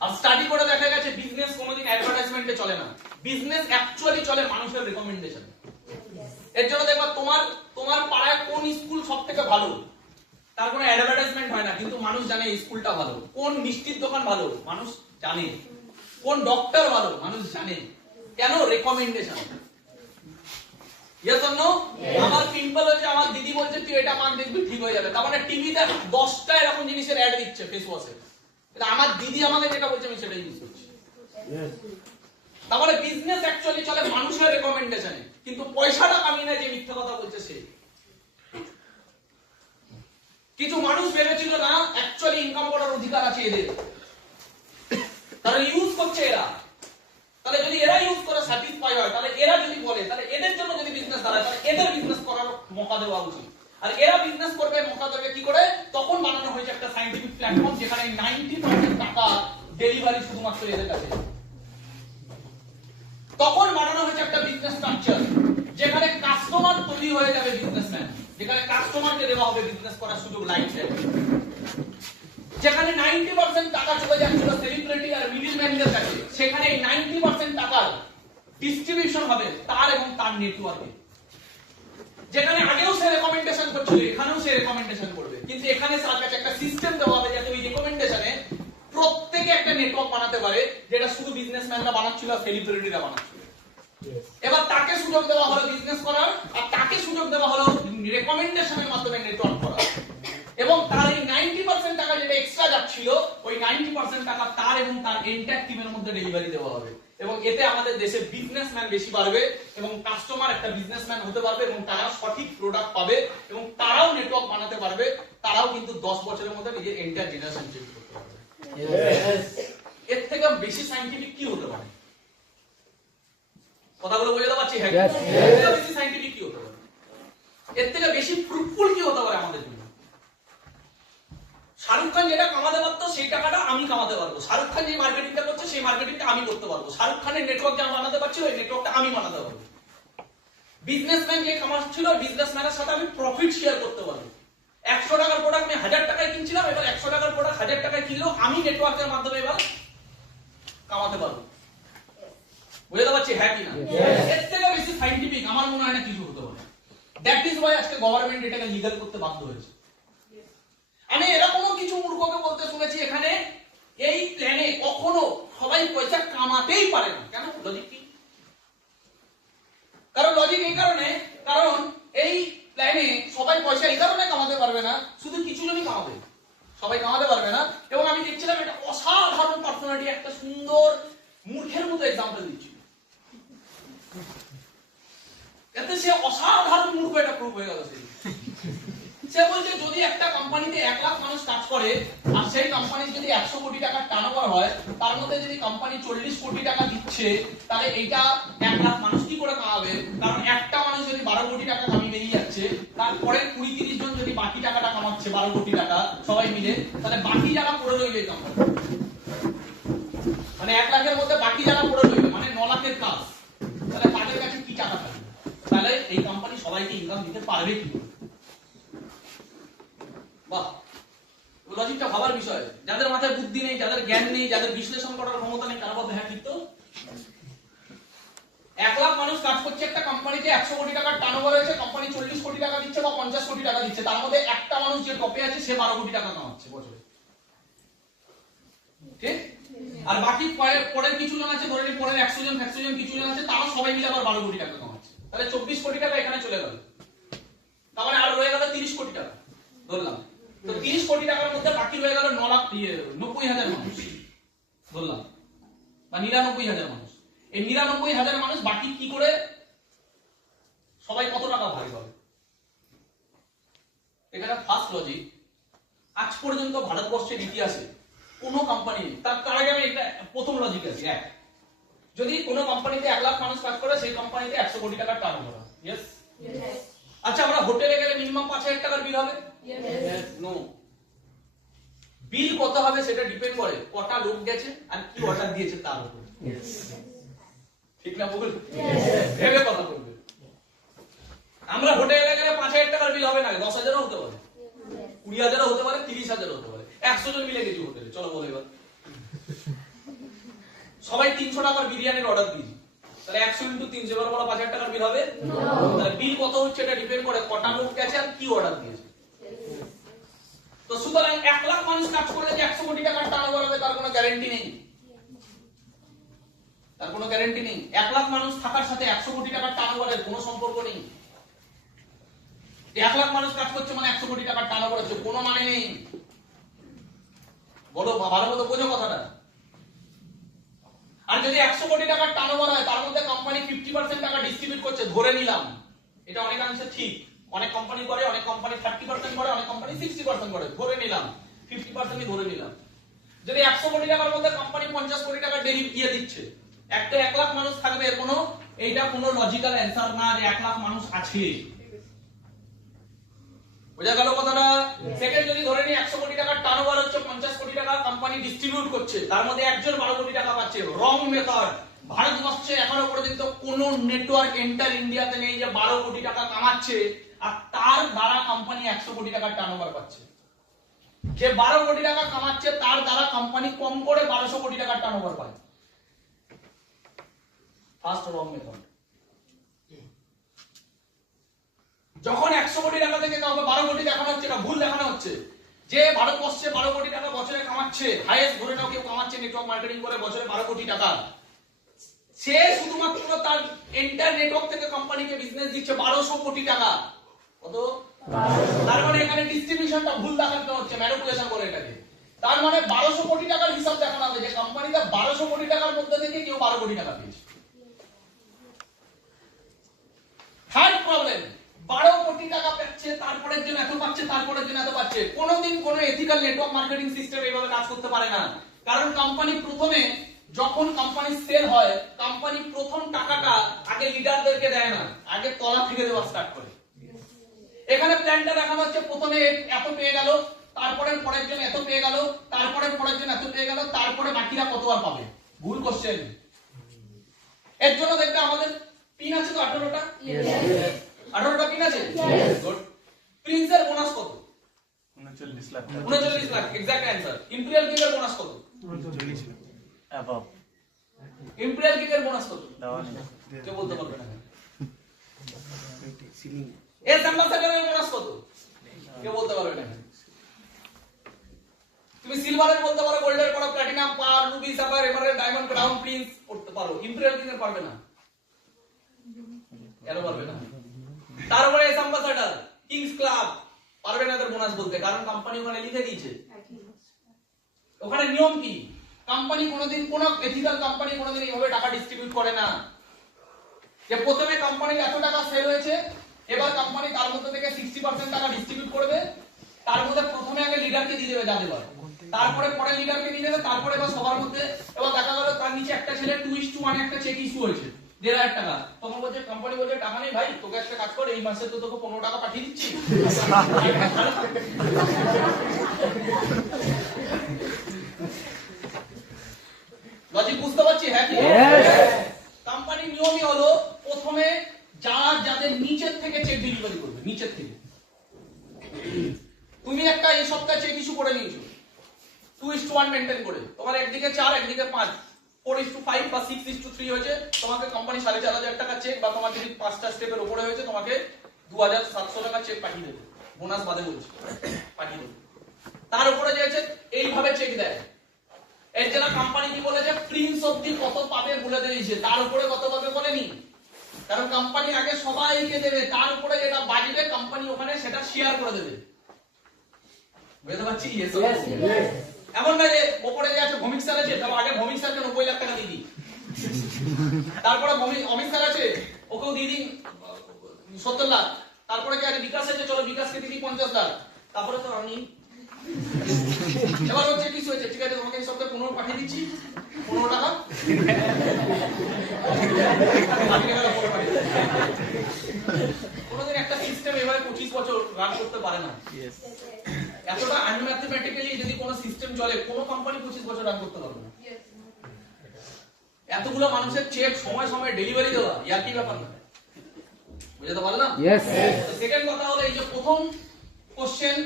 আর স্টাডি করে দেখা গেছে বিজনেস কোনোদিন অ্যাডভার্টাইজমেন্টে চলে না। বিজনেস অ্যাকচুয়ালি চলে মানুষের রেকমেন্ডেশন। এর জন্য দেখবা তোমার পাড়ায় কোন স্কুল সবথেকে ভালো, তার কোনো অ্যাডভার্টাইজমেন্ট হয় না, কিন্তু মানুষ জানে এই স্কুলটা ভালো। কোন মিষ্টির দোকান ভালো, মানুষ জানে। কোন ডক্টর ভালো, মানুষ জানে। কেন? রেকমেন্ডেশন। Yes or no? আমার পিম্পল হচ্ছে, আমার দিদি বলছে তুই এটা মাখ দেখবি ঠিক হয়ে যাবে। তার মানে টিভিতে 10টা এরকম জিনিসের অ্যাড দিচ্ছে ফেস ওয়াশে, এটা আমার দিদি আমাকে যেটা বলছে আমি সেটাই ইউজ করছি। তার মানে বিজনেস অ্যাকচুয়ালি চলে মানুষের রেকমেন্ডেশনে, কিন্তু পয়সাটা কামিয়ে নেয় যে মিথ্যা কথা বলছে সে। কিছু মানুষ ভেবেছিল না অ্যাকচুয়ালি ইনকাম করার অধিকার আছে এদের, তারা ইউজ করছে এরা। তাহলে যদি এরা ইউজ করে স্যাটিসফাই হয়, তাহলে এরা যদি বলে, তাহলে এদের জন্য যদি বিজনেস দাঁড়ায়, তাহলে এদের বিজনেস করার মৌকা দেওয়া উচিত। আর এরা বিজনেস করবে, মৌকা দেবে কি করে? তখন বানানো হয়েছে একটা সায়েন্টিফিক প্ল্যাটফর্ম, যেখানে 90% টাকা ডেলিভারি শুধুমাত্র এদের কাছে। তখন বানানো হয়েছে একটা বিজনেস স্ট্রাকচার, যেখানে কাস্টমার তৈরি হয়ে যাবে বিজনেসম্যান, যেখানে কাস্টমারকে দেওয়া হবে বিজনেস করার সুযোগ লাইফ টাইম। যেখানে 90% টাকা চলে যাচ্ছিল সেলিব্রিটি আর মিডলম্যানদের কাছে, সেখানে এই 90% টাকার ডিস্ট্রিবিউশন হবে তার এবং তার নেটওয়ার্কে। যেখানে আগেও সে রেকমেন্ডেশন করছিল এখানেও সে রেকমেন্ডেশন করবে, কিন্তু এখানে তার কাছে একটা সিস্টেম দেওয়া হবে যাতে ওই রেকমেন্ডেশনে প্রত্যেকে একটা নেটওয়ার্ক বানাতে পারে, যেটা শুধু বিজনেসম্যানরা বানাচ্ছিল আর সেলিব্রিটিরা বানাচ্ছিল। এবার তাকে সুযোগ দেওয়া হলো বিজনেস করার, আর তাকে সুযোগ দেওয়া হলো রেকমেন্ডেশনের মাধ্যমে নেটওয়ার্ক করার। এবং তার এই 90% টাকা যেটা এক্সট্রা যাচ্ছিল, ওই 90% টাকা তার এবং তার এন্টায়ার টিমের মধ্যে ডেলিভারি দেওয়া হবে। এবং এতে আমাদের দেশে বিজনেসম্যান বেশি বাড়বে এবং কাস্টমার একটা বিজনেসম্যান হতে পারবে এবং তারা সঠিক প্রোডাক্ট পাবে এবং তারাও নেটওয়ার্ক বানাতে পারবে, তারাও কিন্তু 10 বছরের মধ্যে নিজের এন্টায়ার জেনারেশন চেঞ্জ করতে পারবে। এর থেকে বেশি সায়েন্টিফিক কি হতে পারে? কথাগুলো বুঝতে পারছি? হ্যাঁ, এর থেকে বেশি সায়েন্টিফিক কি হতে পারে? এর থেকে বেশি ফ্রুটফুল কি হতে পারে আমাদের জন্য? শাহরুখ খান যেটা কামাতে পারতো সেই টাকাটা আমি কামাতে পারবো। শাহরুখ খান যে মার্কেটিংটা করছে সেই মার্কেটিংটা আমি করতে পারবো। শাহরুখ খানের নেটওয়ার্ক যা বানাতে পারছিল ওই নেটওয়ার্কটা আমি বানাতে পারবো। বিজনেসম্যান যে কামাচ্ছিল বিজনেসম্যানের সাথে আমি প্রফিট শেয়ার করতে পারবো। 100 টাকার প্রোডাক্ট আমি 1000 টাকায় কিনছিলাম, এবার 100 টাকার প্রোডাক্ট 1000 টাকায় কিনলেও আমি নেটওয়ার্কের মাধ্যমে এবার কামাতে পারবো। বুঝতে পারছি? হ্যাঁ কি না? এর থেকে বেশি সায়েন্টিফিক আমার মনে হয় না কিছু হতে পারে। দ্যাট ইজ ওয়াই আজকে গভর্নমেন্ট এটাকে লিগ্যাল করতে বাধ্য হয়েছে। আমি এরকমও কিছু মূর্খকে বলতে শুনেছি এখানে এই প্ল্যানে কখনো সবাই পয়সা কামাতেই পারে না। কেন? লজিক কি? কারণ লজিক এই কারণে, কারণ এই প্ল্যানে সবাই পয়সা এই কারণে কামাতে পারবে না, শুধু কিছু জনই কামাবে, সবাই কামাতে পারবে না। এবং আমি দেখছিলাম এটা অসাধারণ পার্সোনালিটি একটা সুন্দর মূর্খের মতো এক্সাম্পল দিচ্ছিল। এতে সে অসাধারণ মূর্খ এটা প্রুফ হয়ে গেল। সে বলছে যদি একটা কোম্পানিতে 1 লাখ মানুষ কাজ করে আর সেই কোম্পানির যদি 100 কোটি টাকার টার্নওভার হয়, তার মধ্যে যদি কোম্পানি 40 কোটি টাকা দিচ্ছে, তাহলে এইটা 1 লাখ মানুষ কি করে কামাবে? কারণ একটা মানুষ যদি 12 কোটি টাকা কামিয়ে বেরিয়ে যাচ্ছে, তারপরে 20-30 জন যদি বাকি টাকাটা কামাচ্ছে 12 কোটি টাকা সবাই মিলে, তাহলে বাকি যারা পড়ে রইবে কোম্পানি, মানে 1 লাখের মধ্যে বাকি যারা পড়ে রইবে মানে 9 লাখের কাজ, তাহলে তাদের কাছে কি টাকা থাকবে? তাহলে এই কোম্পানি সবাইকে ইনকাম দিতে পারবে কি? বাহ, লজিকটা ভাবার বিষয়। যাদের মাথায় বুদ্ধি নেই, যাদের জ্ঞান নেই, যাদের বিশ্লেষণ করার ক্ষমতা নেই, তারা বলবে হ্যাঁ ঠিক তো। 1 লাখ মানুষ কাজ করছে একটা কোম্পানিতে, 100 কোটি টাকার টার্নওভার হয়েছে, কোম্পানি 40 কোটি টাকা দিচ্ছে বা 50 কোটি টাকা দিচ্ছে, তার মধ্যে একটা মানুষ যে টপে আছে সে 12 কোটি টাকা কামাচ্ছে বছরে, ঠিক? আর বাকি পরের কিছু জন আছে, ধরে নিই পরের 100 জন কিছু জন আছে, তারা সবাই মিলে আবার 12 কোটি টাকা কামাচ্ছে, তাহলে 24 কোটি টাকা এখানে চলে গেল। তার মানে আর রয়ে গেল 30 কোটি টাকা ধরলাম। তো 30 কোটি টাকার মধ্যে বাকি রয়ে গেল 90,000 মানুষ ধরলাম, বা 99,000 মানুষ। এই 99,000 মানুষ বাকি কি করে সবাই কত টাকা ভাগ পাবে? এখানে ফার্স্ট লজিক, আজ পর্যন্ত ভারতবর্ষের ইতিহাসে কোনো কোম্পানি, তার আগে আমি একটা প্রথম লজিক আছে, এক, যদি কোনো কোম্পানিতে 1 লাখ মানুষ কাজ করে সেই কোম্পানিতে 100 কোটি টাকার টার্নওভার হয়, ইয়েস? আচ্ছা, আমরা হোটেলে গেলে মিনিমাম 5,000 টাকার বিল হবে? নো। বিল কত হবে সেটা ডিপেন্ড করে কটা লোক গেছে আর কি অর্ডার দিয়েছে তার উপর, ঠিক না? বল, ভেবে কথা বলবে। আমরা হোটেলে গেলে 5,000 টাকার বিল হবে না, 10,000ও হতে পারে, 20,000ও হতে পারে, 30,000ও হতে পারে। 100 জন মিলে গেছি হোটেলে, চলো বলো এবার সবাই 300 টাকার বিরিয়ানির অর্ডার দিয়েছি, তাহলে 100 × 300 এবার বলো 5,000 টাকার বিল হবে? তাহলে বিল কত হচ্ছে এটা ডিপেন্ড করে কটা লোক গেছে আর কি অর্ডার দিয়েছে। তো সুতরাং 1 লাখ মানুষ কাজ করলে যে 100 কোটি টাকার টার্নওভার হবে তার কোনো গ্যারান্টি নেই, তার কোনো গ্যারান্টি নেই। 1 লাখ মানুষ থাকার সাথে 100 কোটি টাকার টার্নওভারের কোনো সম্পর্ক নেই। 1 লাখ মানুষ কাজ করছে মানে 100 কোটি টাকার টার্নওভার হচ্ছে, কোনো মানে নেই। বলো, ভালো মতো বোঝো কথাটা। আর যদি 100 কোটি টাকার টার্নওভার হয় তার মধ্যে কোম্পানি 50% টাকা ডিস্ট্রিবিউট করছে, ধরে নিলাম, এটা অনেকাংশে ঠিক, অনেক কোম্পানি করে, অনেক কোম্পানি 30% করে, অনেক কোম্পানি 60% করে, ধরে নিলাম 50%ই ধরে নিলাম। যদি 100 কোটি টাকার মধ্যে কোম্পানি 50 কোটি টাকা দিয়ে দিচ্ছে, একটা 1 লাখ মানুষ থাকবে, এইটা কোনো লজিক্যাল অ্যানসার না যে 1 লাখ মানুষ আছে। বোঝা গেল কথাটা? সেকেন্ড, যদি ধরে নিই 100 কোটি টাকার টার্নওভার হচ্ছে, 50 কোটি টাকা কোম্পানি ডিস্ট্রিবিউট করছে, তার মধ্যে একজন 12 কোটি টাকা পাচ্ছে, রং মেথড। ভারতবর্ষে এখনো পর্যন্ত কোন নেটওয়ার্ক এন্টার ইন্ডিয়াতে নেই যে 12 কোটি টাকা কামাচ্ছে আর তার দ্বারা কোম্পানি 100 কোটি টাকার টার্নওভার পাচ্ছে। যে 12 কোটি টাকা কামাচ্ছে তার দ্বারা কোম্পানি কম করে 1200 কোটি টাকার টার্নওভার পায়। ফার্স্ট রং মেথড। যখন 100 কোটি টাকা থেকে কাউকে 12 কোটি দেখানো হচ্ছে, না ভুল দেখানো হচ্ছে, যে ভারতবর্ষে 12 কোটি টাকা বছরে কামাচ্ছে, হাইয়েস্ট ধরে নাও কেউ কামাচ্ছে নেটওয়ার্ক মার্কেটিং করে বছরে 12 কোটি টাকা, সে শুধুমাত্র তার এন্টার নেটওয়ার্ক থেকে কোম্পানিকে বিজনেস দিচ্ছে 1200 কোটি টাকা। কত? তার মানে এখানে ডিস্ট্রিবিউশনটা ভুল দেখানো হচ্ছে, ম্যানিপুলেশন বলে এটাকে। তার মানে 1200 কোটি টাকার হিসাব দেখানো হবে যে কোম্পানিটা 1200 কোটি টাকার মধ্যে থেকে কেউ 12 কোটি টাকা পেয়েছে। থার্ড প্রবলেম, 12 কোটি টাকা পাচ্ছে, তারপরের জন্য এত পাচ্ছে, তারপরের জন্য এত পাচ্ছে। কোনোদিন কোনো এথিক্যাল নেটওয়ার্ক মার্কেটিং সিস্টেম এইভাবে কাজ করতে পারে না। কারণ কোম্পানি প্রথমে যখন কোম্পানি সেল হয়, কোম্পানি প্রথম টাকাটা আগে লিডারদেরকে দেয় না, আগে তলা থেকে দেওয়া স্টার্ট করে। এখানে প্ল্যানটা দেখানো হচ্ছে, প্রথমে এত পেয়ে গেল, তারপরে পরের জন্য এত পেয়ে গেল, তারপরে পরের জন্য এত পেয়ে গেল, তারপরে বাকিরা কত আর পাবে। ভুল কোশ্চেন। এর জন্য দেখবে আমাদের পিন আছে তো 18টা। 18টা পিন আছে। গুড। প্রিন্সের বোনাস কত? 39 lakh. 39 lakh exact answer. Imperial কিংয়ের বোনাস কত? 40 লাখ অ্যাবাভ। ইম্পেরিয়াল কিংয়ের বোনাস কত? দেওয়া নেই। কেউ বলতে পারবে না। সিলিং এর অ্যাম্বাসাডারের বোনাস কত? কেউ বলতে পারবে না। তুমি সিলভারের বলতে পারো, গোল্ডের পারো, platinum, pearl, ruby, sapphire, emerald, diamond, crown, prince করতে পারো। ইম্পেরিয়াল কিংয়ের পারবে না। কেন পারবে না? তারপরে এস অ্যাম্বাসাডার, কিংস ক্লাব পারবে না এদের বোনাস বলতে, কারণ কোম্পানি ওখানে লিখে দিয়েছে। ওখানে নিয়ম কি? কোম্পানি কোনোদিন কোন এথিক্যাল কোম্পানি কোনোদিন এইভাবে টাকা ডিস্ট্রিবিউট করে না যে প্রথমে কোম্পানির এত টাকা সেল হয়েছে, এবার কোম্পানি তার মধ্যে থেকে 60% টাকা ডিস্ট্রিবিউট করবে, তার মধ্যে প্রথমে আগে লিডারকে দিয়ে দেবে যা দেবার, তারপরে পরে লিডারকে দিয়ে দেবে, তারপরে এবার সবার মধ্যে এবার দেখা গেল তার নিচে একটা ছেলে 2:1 একটা চেক ইস্যু হয়েছে 1,500 টাকা। তখন বলছে কোম্পানি বলছে টাকা নেই ভাই, তোকে একটা কাজ কর, এই মাসে তো তোকে 15 টাকা পাঠিয়ে দিচ্ছি। লজিক বুঝতে পারছি? হ্যাঁ কি? কোম্পানির নিয়মই হলো প্রথমে যাদের নিচের থেকে চেক ডেলিভারি করবে, নিচের থেকে। তুমি একটা এই সপ্তাহে চেক ইস্যু করে নিয়েছো 2:1 মেইনটেইন করে, তোমার একদিকে 4 একদিকে 5, 4:5 বা 6:3 হয়েছে, তোমাকে কোম্পানি 4,500 টাকা চেক, বা তোমার যদি 5টা স্টেপের উপরে হয়েছে তোমাকে 2,700 টাকা চেক পাঠিয়ে দেবে, বোনাস বাদে বলছি, পাঠিয়ে দেবে। তার উপরে যে আছে এইভাবে চেক দেয়। এর জন্য কোম্পানি কি বলেছে, প্রিন্স অবধি কত পাবে বলে দিয়েছে, তার উপরে কত পাবে বলেনি। কারণ কোম্পানি আগে সবাইকে দেবে, তার উপরে যেটা বাজবে কোম্পানি ওখানে সেটা শেয়ার করে দেবে। বুঝতে পারছি? এমন না যে উপরে যে আছে ভৌমিক স্যার আছে, তাহলে আগে ভৌমিক স্যারকে 90 লাখ টাকা দিয়ে দিই, তারপরে অমিত স্যার আছে ওকেও দিয়ে দিই 70 লাখ, তারপরে কি আছে বিকাশ আছে, চলো বিকাশকে দিয়ে দিই 50 লাখ, তারপরে তো আমি এবার হচ্ছে কিছু হয়েছে, ঠিক আছে তোমাকে এই সপ্তাহে 15 পাঠিয়ে দিচ্ছি, 15 টাকা কোনোদিন একটা সিস্টেম এভাবে 25 বছর রান করতে পারে না। এতটা আনম্যাথমেটিক্যালি যদি কোনো সিস্টেম চলে, কোনো কোম্পানি 25 বছর রান করতে পারবে না। এতগুলো মানুষের চেক সময় সময় ডেলিভারি দেওয়া ইয়ার কি ব্যাপার না। বুঝতে পারলাম? সেকেন্ড কথা হলো এই যে প্রথম কোশ্চেন,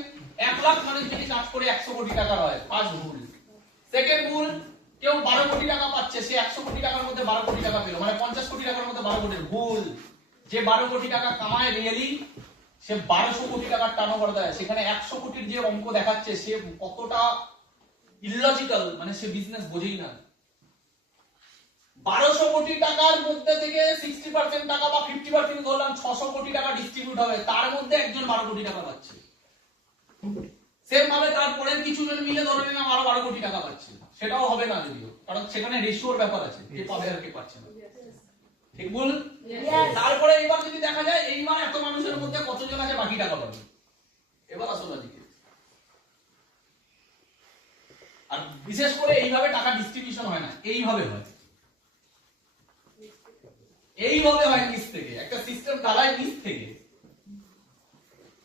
1 লাখ মানুষ যদি কাজ করে 100 কোটি টাকা হয়, ফার্স্ট ভুল। সেকেন্ড ভুল, কেউ 12 কোটি টাকা পাচ্ছে, সে 100 কোটি টাকার মধ্যে 12 কোটি টাকা পেল, মানে 50 কোটি টাকার মধ্যে 12 কোটি। ভুল। যে 12 কোটি টাকা কামায় রিয়েলি, সে 1200 কোটি টাকার টার্নওভার দেয়, সেখানে 100 কোটির যে অঙ্ক দেখাচ্ছে সে কতটা ইললজিক্যাল, মানে সে বিজনেস বোঝেই না। 1200 কোটি টাকার মধ্যে থেকে 60% টাকা বা 50% ধরলাম 600 কোটি টাকা ডিস্ট্রিবিউট হবে, তার মধ্যে একজন 12 কোটি টাকা পাচ্ছে। সেম ভাবে তারপরে কিছু জন মিলে ধরে নিলাম আরো 12 কোটি টাকা পাচ্ছে, সেটাও হবে না যদিও, কারণ সেখানে রেশিওর ব্যাপার আছে, কে পাবে আর কে পাচ্ছে না। ঠিক বল? তারপরে এবার যদি দেখা যায় এইবার এত মানুষের মধ্যে কতজন আছে বাকি টাকা পাবে, এবার আসলে দিকে। আর বিশেষ করে এইভাবে টাকা ডিস্ট্রিবিউশন হয় না, এইভাবে হয়, এইভাবে হয় নিচ থেকে, একটা সিস্টেম দাঁড়ায় নিচ থেকে।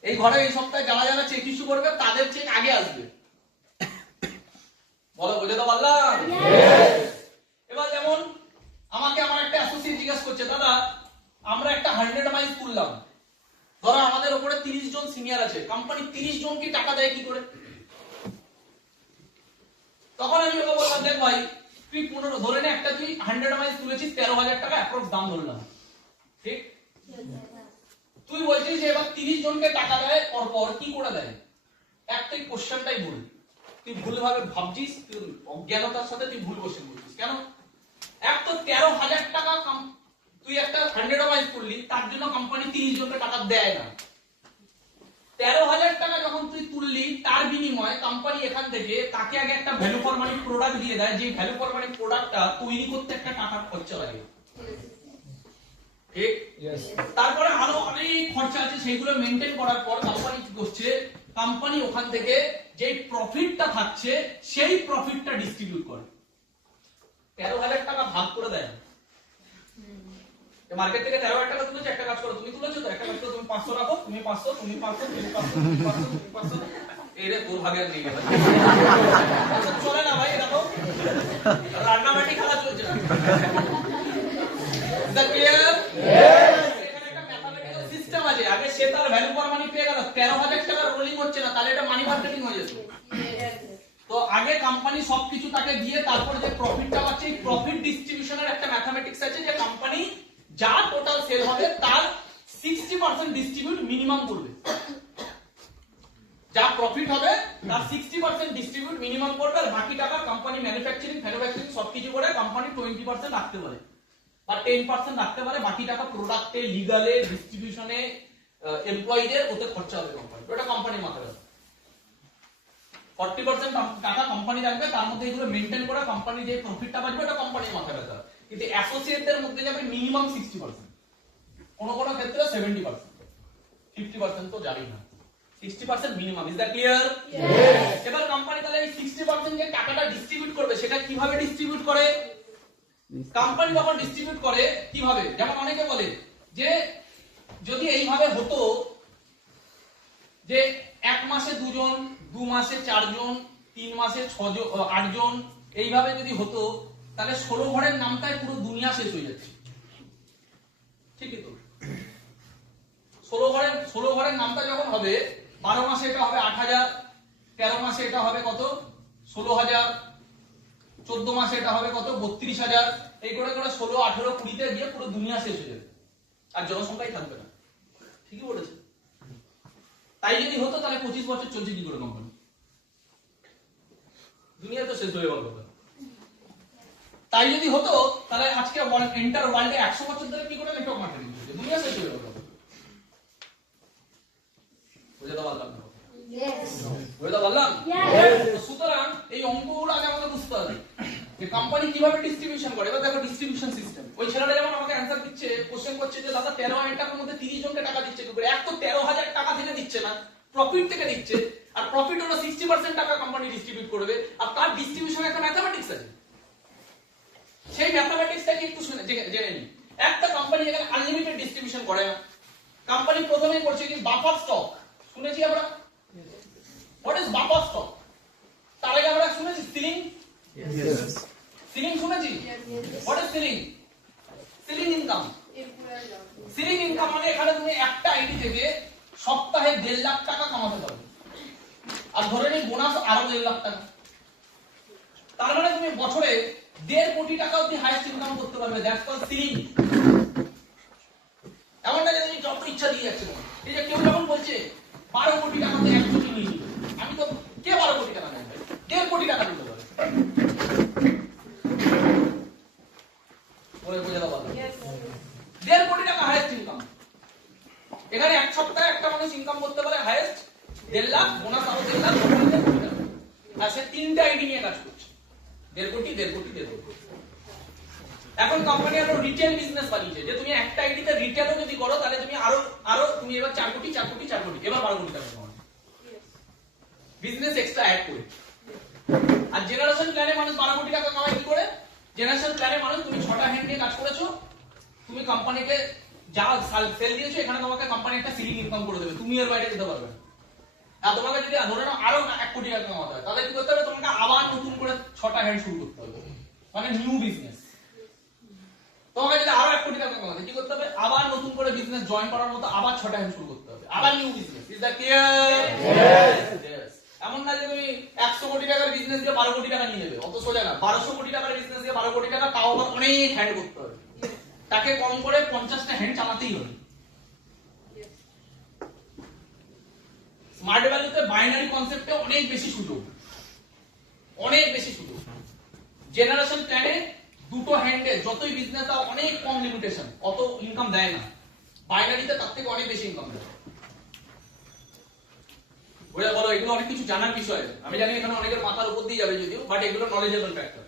এই ঘরে এই সপ্তাহে যারা যারা চেক ইস্যু করবে তাদের চেক আগে আসবে। বলো, বুঝতে পারলাম? এবার যেমন আমাকে আমার একটা অ্যাসোসিয়েট জিজ্ঞেস করছে, দাদা আমরা একটা 100 মাইল তুললাম, ধরো আমাদের উপরে 30 জন সিনিয়র আছে, কোম্পানি 30 জন কি টাকা দেয় কি করে? তখন আমি ওকে বললাম, দেখ ভাই তুই 15 ধরে নে একটা তুই 100 মাইলস তুলেছিস 13,000 টাকা অ্যাপ্রক্স দাম ধরলাম, ঠিক? তুই বলছিস যে এবার 30 জনকে টাকা দেয় পর কি করে দেয়? একটাই কোশ্চেনটাই ভুল, তুই ভুলভাবে ভাবছিস, তুই অজ্ঞানতার সাথে তুই ভুল কোশ্চেন বলছিস। কেন? এক তো 13,000 টাকা তুই একটা 100 মাইলস তুললি, তার জন্য কোম্পানি 30 জনকে টাকা দেয় না। 13,000 টাকা যখন তুই তুললি, তার বিনিময়ে কোম্পানি এখান থেকে তাকে আগে একটা ভ্যালু ফর মানি প্রোডাক্ট দিয়ে দেয়, যে ভ্যালু ফর মানি প্রোডাক্টটা তৈরি করতে একটা টাকা খরচা লাগে, ঠিক? তারপরে আরো অনেক খরচা আছে, সেগুলো মেইনটেইন করার পর কোম্পানি কি করছে? কোম্পানি ওখান থেকে যে প্রফিটটা থাকছে সেই প্রফিটটা ডিস্ট্রিবিউট করে। 13,000 টাকা ভাগ করে দেয়। মার্কেট থেকে 13,000 টাকা তুলেছে, একটা কাজ করো, তুমি তুলেছো তো, একটা কাজ করো, তুমি 500 রাখো, তুমি 500, তুমি 500, তুমি 500, তুমি 500, তুমি 500, এরে তোর ভাগে আর নেই গেল। চলে না ভাই, দেখো রান্নাবাটি খেলা চলছে না। Is that clear? এখানে একটা ম্যাথমেটিক্যাল সিস্টেম আছে। আগে সে তার ভ্যালু ফর মানি পেয়ে গেল, 13,000 টাকা রোলিং হচ্ছে না, তাহলে এটা মানি মার্কেটিং হয়ে যেত। তো আগে কোম্পানি সবকিছু তাকে দিয়ে তারপর যে প্রফিটটা পাচ্ছে, এই প্রফিট ডিস্ট্রিবিউশনের একটা ম্যাথমেটিক্স আছে, যে কোম্পানি যা টোটাল সেল হবে তার 60% ডিস্ট্রিবিউট মিনিমাম করবে। যা প্রফিট হবে তার 60% ডিস্ট্রিবিউট মিনিমাম করবে, আর বাকি টাকা কোম্পানি ম্যানুফ্যাকচারিং সবকিছু করে কোম্পানি 20% রাখতে পারে বা 10% রাখতে পারে। বাকি টাকা প্রোডাক্টে, লিগালে, ডিস্ট্রিবিউশনে, এমপ্লয়ীদের ওতে খরচা হবে কোম্পানি। এটা কোম্পানির মাথায় আছে। 40% টাকা কোম্পানি রাখবে, তার মধ্যে এগুলো মেইনটেইন করে কোম্পানি যে প্রফিটটা পাবে এটা কোম্পানির মাথায় ব্যথা। কিন্তু অ্যাসোসিয়েটদের মধ্যে যাবে মিনিমাম 60%, কোন কোন ক্ষেত্রে 70%, 50% তো যাবেই না, 60% মিনিমাম। Is that clear? এবার কোম্পানি তাহলে এই 60% যে টাকাটা ডিস্ট্রিবিউট করবে, সেটা কিভাবে ডিস্ট্রিবিউট করে? কোম্পানি যখন ডিস্ট্রিবিউট করে কিভাবে, যেমন অনেকে বলে যে যদি এইভাবে হতো যে 1 মাসে 2 জন, 2 মাসে 4 জন, 3 মাসে 8 জন, এইভাবে যদি হতো, তাহলে 16 ঘরের নামটাই পুরো দুনিয়া শেষ হয়ে যাচ্ছে, ঠিকই তো? 16 ঘরের নামটা যখন হবে, 12 মাসে এটা হবে 8,000, 13 মাসে এটা হবে কত? 16,000, 14 মাসে এটা হবে কত? 32,000। এই করে করে 16, 18, 20 তে গিয়ে পুরো দুনিয়া শেষ হয়ে যাবে, আর জনসংখ্যাই থাকবে না। ঠিকই বলেছে। তাই যদি হতো তাহলে 25 বছর চলছে কি করে কোম্পানি? দুনিয়া তো শেষ হয়ে গেল। তাই যদি হতো তাহলে আজকে এন্টার ওয়ার্ল্ডে 100 বছর ধরে কি করে নেটওয়ার্ক মার্কেটিং চলছে? দুনিয়া শেষ হয়ে গেল। বুঝতে পারলাম না? বুঝতে পারলাম? সুতরাং এই অঙ্কগুলো আগে আমাকে বুঝতে হবে যে কোম্পানি কিভাবে ডিস্ট্রিবিউশন করে। এবার দেখো ডিস্ট্রিবিউশন সিস্টেম। ওই ছেলেটা যেমন আমাকে অ্যানসার দিচ্ছে, কোশ্চেন করছে যে দাদা 13,000 টাকার মধ্যে 30 জনকে টাকা দিচ্ছে কি করে? এক তো 13,000 টাকা থেকে দিচ্ছে না, প্রফিট থেকে দিচ্ছে, আর প্রফিট হলো 60% টাকা কোম্পানি ডিস্ট্রিবিউট করবে, আর তার ডিস্ট্রিবিউশনে একটা ম্যাথমেটিক্স আছে। সেই ম্যাথমেটিক্সটাকে একটু জেনে নিই। একটা কোম্পানি এখানে আনলিমিটেড ডিস্ট্রিবিউশন করে না। কোম্পানি প্রথমেই করছে কি বাফার স্টক, শুনেছি আমরা? What is buffer stock? তার আগে আমরা শুনেছি সিলিং, সিলিং শুনেছি? What is ceiling? Ceiling income. Ceiling income মানে এখানে তুমি একটা আইডি থেকে সপ্তাহে 1.5 লাখ টাকা কামাতে পারবে, আর ধরে নিই বোনাস আরো 1.5 লাখ টাকা। তার মানে তুমি বছরে 1.5 কোটি টাকা অবধি হাইয়েস্ট ইনকাম করতে পারবে। That's called ceiling. এমন না যে তুমি যত ইচ্ছা দিয়ে যাচ্ছে। এই যে কেউ যখন বলছে 12 কোটি টাকাতে 1 কোটি নিয়ে নিবে, আমি তো কে 12 কোটি টাকা নেবে? 1.5 কোটি টাকা নিতে পারে। বলে বোঝাতে পারলাম? 1.5 কোটি টাকা হাইয়েস্ট ইনকাম। এখানে এক সপ্তাহে একটা মানুষ ইনকাম করতে পারে হাইয়েস্ট 1.5 লাখ, বোনাস আরো 1.5 লাখ, আর সে 3টে আইডি নিয়ে কাজ করছে। 1.5 কোটি, 1.5 কোটি, 1.5 কোটি। এখন কোম্পানি আরো রিটেল বিজনেস বানিয়েছে, যে তুমি একটা আইডিতে রিটেলও যদি করো তাহলে তুমি আরো তুমি এবার 4 কোটি, 4 কোটি, 4 কোটি, এবার 12 কোটি টাকা কামাবে। বিজনেস এক্সট্রা অ্যাড করে। আর জেনারেশন প্ল্যানে মানুষ 12 কোটি টাকা কামায় কি করে? জেনারেশন প্ল্যানে মানুষ তুমি 6টা হ্যান্ড নিয়ে কাজ করেছো, তুমি কোম্পানিকে যা সেল দিয়েছো, এখানে তোমাকে কোম্পানি একটা সিলিং ইনকাম করে দেবে, তুমি এর বাইরে যেতে পারবে না। আর তোমাকে যদি ধরে নাও আরো 1 কোটি টাকা কামাতে হয়, তাহলে কি করতে হবে? তোমাকে আবার নতুন করে 6টা হ্যান্ড শুরু করতে হবে, মানে নিউ বিজনেস। তোমাকে যদি আরো 1 কোটি টাকা কামাতে কি করতে হবে? আবার নতুন করে বিজনেস জয়েন করার মতো আবার 6টা হ্যান্ড শুরু করতে হবে, আবার new business. Is that clear? Yes. এমন না যে তুমি 100 কোটি টাকার বিজনেস দিয়ে 12 কোটি টাকা নিয়ে নেবে, অত সোজা না। 1200 কোটি টাকার বিজনেস দিয়ে 12 কোটি টাকা, তাও আবার অনেক হ্যান্ড করতে হবে, তাকে কম করে 50টা হ্যান্ড চালাতেই হবে। স্মার্ট ভ্যালুতে বাইনারি কনসেপ্টে অনেক বেশি সুযোগ, অনেক বেশি সুযোগ। জেনারেশন প্ল্যানে দুটো হ্যান্ডে যতই বিজনেস দাও অনেক কম লিমিটেশন, অত ইনকাম দেয় না। বাইনারিতে তার থেকে অনেক বেশি ইনকাম দেয়। বুঝা বলো, এগুলো অনেক কিছু জানার বিষয়। আমি জানি এখানে অনেকের মাথার উপর দিয়ে যাবে যদিও, বাট এগুলো নলেজেবল ফ্যাক্টর।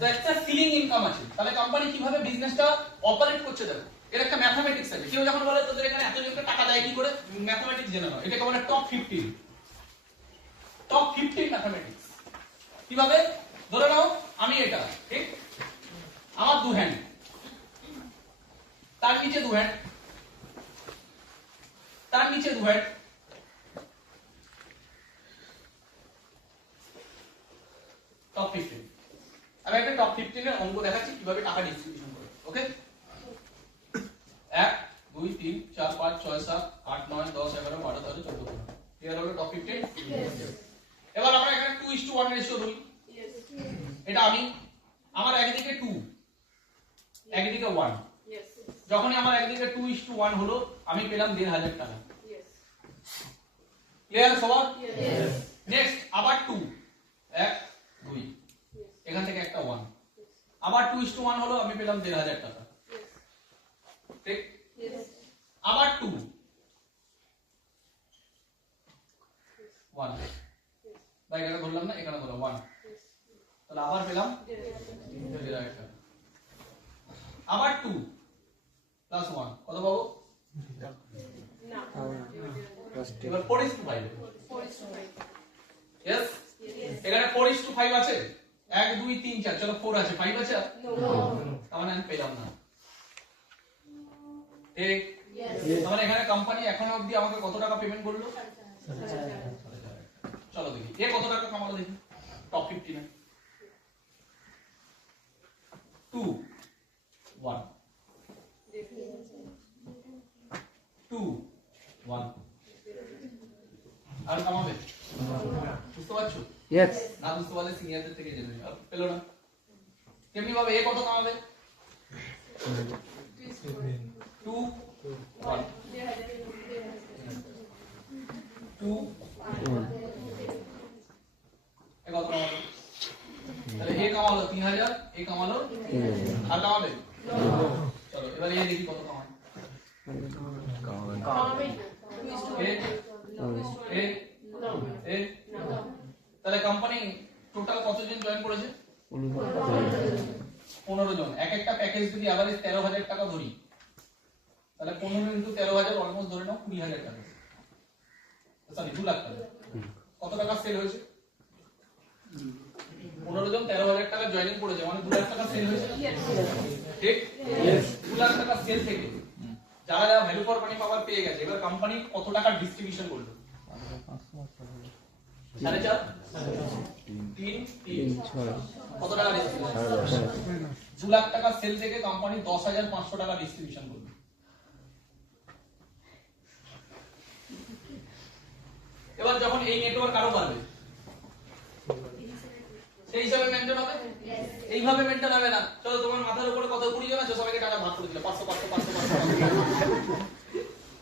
তো একটা সিলিং ইনকাম আছে, তাহলে কোম্পানি কিভাবে বিজনেসটা অপারেট করছে দেখো, এর একটা ম্যাথমেটিক্স আছে। কেউ যখন বলে তোদের এখানে এত জনকে টাকা দেয় কি করে, ম্যাথমেটিক্স জেনে নাও। এটাকে বলে টপ 15, টপ 15 ম্যাথমেটিক্স। কিভাবে? ধরে নাও আমি এটা, ঠিক, আমার দু হ্যান্ড, তার নিচে দু হ্যান্ড, তার নিচে দু হ্যান্ড, টপ 15। আমি একটা টপ 15 এর অঙ্ক দেখাচ্ছি কিভাবে টাকা ডিস্ট্রিবিউশন করে। ওকে, 1 2 3 4 5 6 7 8 9 10 11 12 13 14 15। ক্লিয়ার হলো টপ 15? এবার আমরা এখানে 2:1 রেশিও ধরি। এটা আমি, আমার একদিকে 2 একদিকে 1, যখনই আমার একদিকে 2:1 হলো আমি পেলাম 1,500 টাকা। ক্লিয়ার সবার? নেক্সট আবার 2 1 2, এখান থেকে একটা 1, আবার 2:1 হলো আমি পেলাম 1,500 টাকা। ঠিক, আবার 2 1, ভাই এখানে ধরলাম না, এখানে ধরলাম 1, তাহলে আবার পেলাম 1,500 টাকা। আবার 2 প্লাস 1 কত পাবো? এবার 4:5। यस, এখানে 4:5 আছে, 1 2 3 4, চলো 4 আছে, 5 আছে, তার মানে আমি পেলাম না। ঠিক, তার মানে এখানে কোম্পানি এখনো অবধি আমাকে কত টাকা পেমেন্ট করলো? চলো দেখি এ কত টাকা কামালো দেখি টপ 15 এ। 2 1 2 1, আর কামাবে? বুঝতে পারছো? Yes. না বুঝতে পারলে সিনিয়রদের থেকে জেনে নিও। পেলো না? কেমনি ভাবে এ কত কামাবে? 2 1 2 এ কত কামাবে? তাহলে এ কামালো 3,000, এ কামালো 3,000, আর কামাবে? চলো এবার এ দেখি কত কামায়। তাহলে কোম্পানি টোটাল কতজন জয়েন করেছে? 15 জন। এক একটা প্যাকেজ যদি এভারেজ 13,000 টাকা ধরি, তাহলে 15 ইনটু 13,000 অলমোস্ট ধরে নাও 20,000 টাকা, সরি 2 লাখ টাকা। কত টাকা সেল হয়েছে? 15 জন 13,000 টাকা জয়েনিং করেছে, মানে 2 লাখ টাকা সেল হয়েছে। ঠিক, 2 লাখ টাকা সেল থেকে যারা যারা ভ্যালু ফর মানি পাওয়ার পেয়ে গেছে, এবার কোম্পানি কত টাকা ডিস্ট্রিবিউশন করলো? 4.5 3 3 কত টাকা ডিস্ট্রিবিউশন? 2 লাখ টাকা সেল থেকে কোম্পানি 10,500 টাকা ডিস্ট্রিবিউশন করলো। এবার যখন এই নেটওয়ার্ক আরো বাড়বে, সেই হিসাবে মেনটেন হবে। এইভাবে মেনটেন হবে না। চলো তোমার মাথার উপরে কত 20 জন আছে, সবাইকে টাকা ভাগ করে দিলে 500 500 500 500।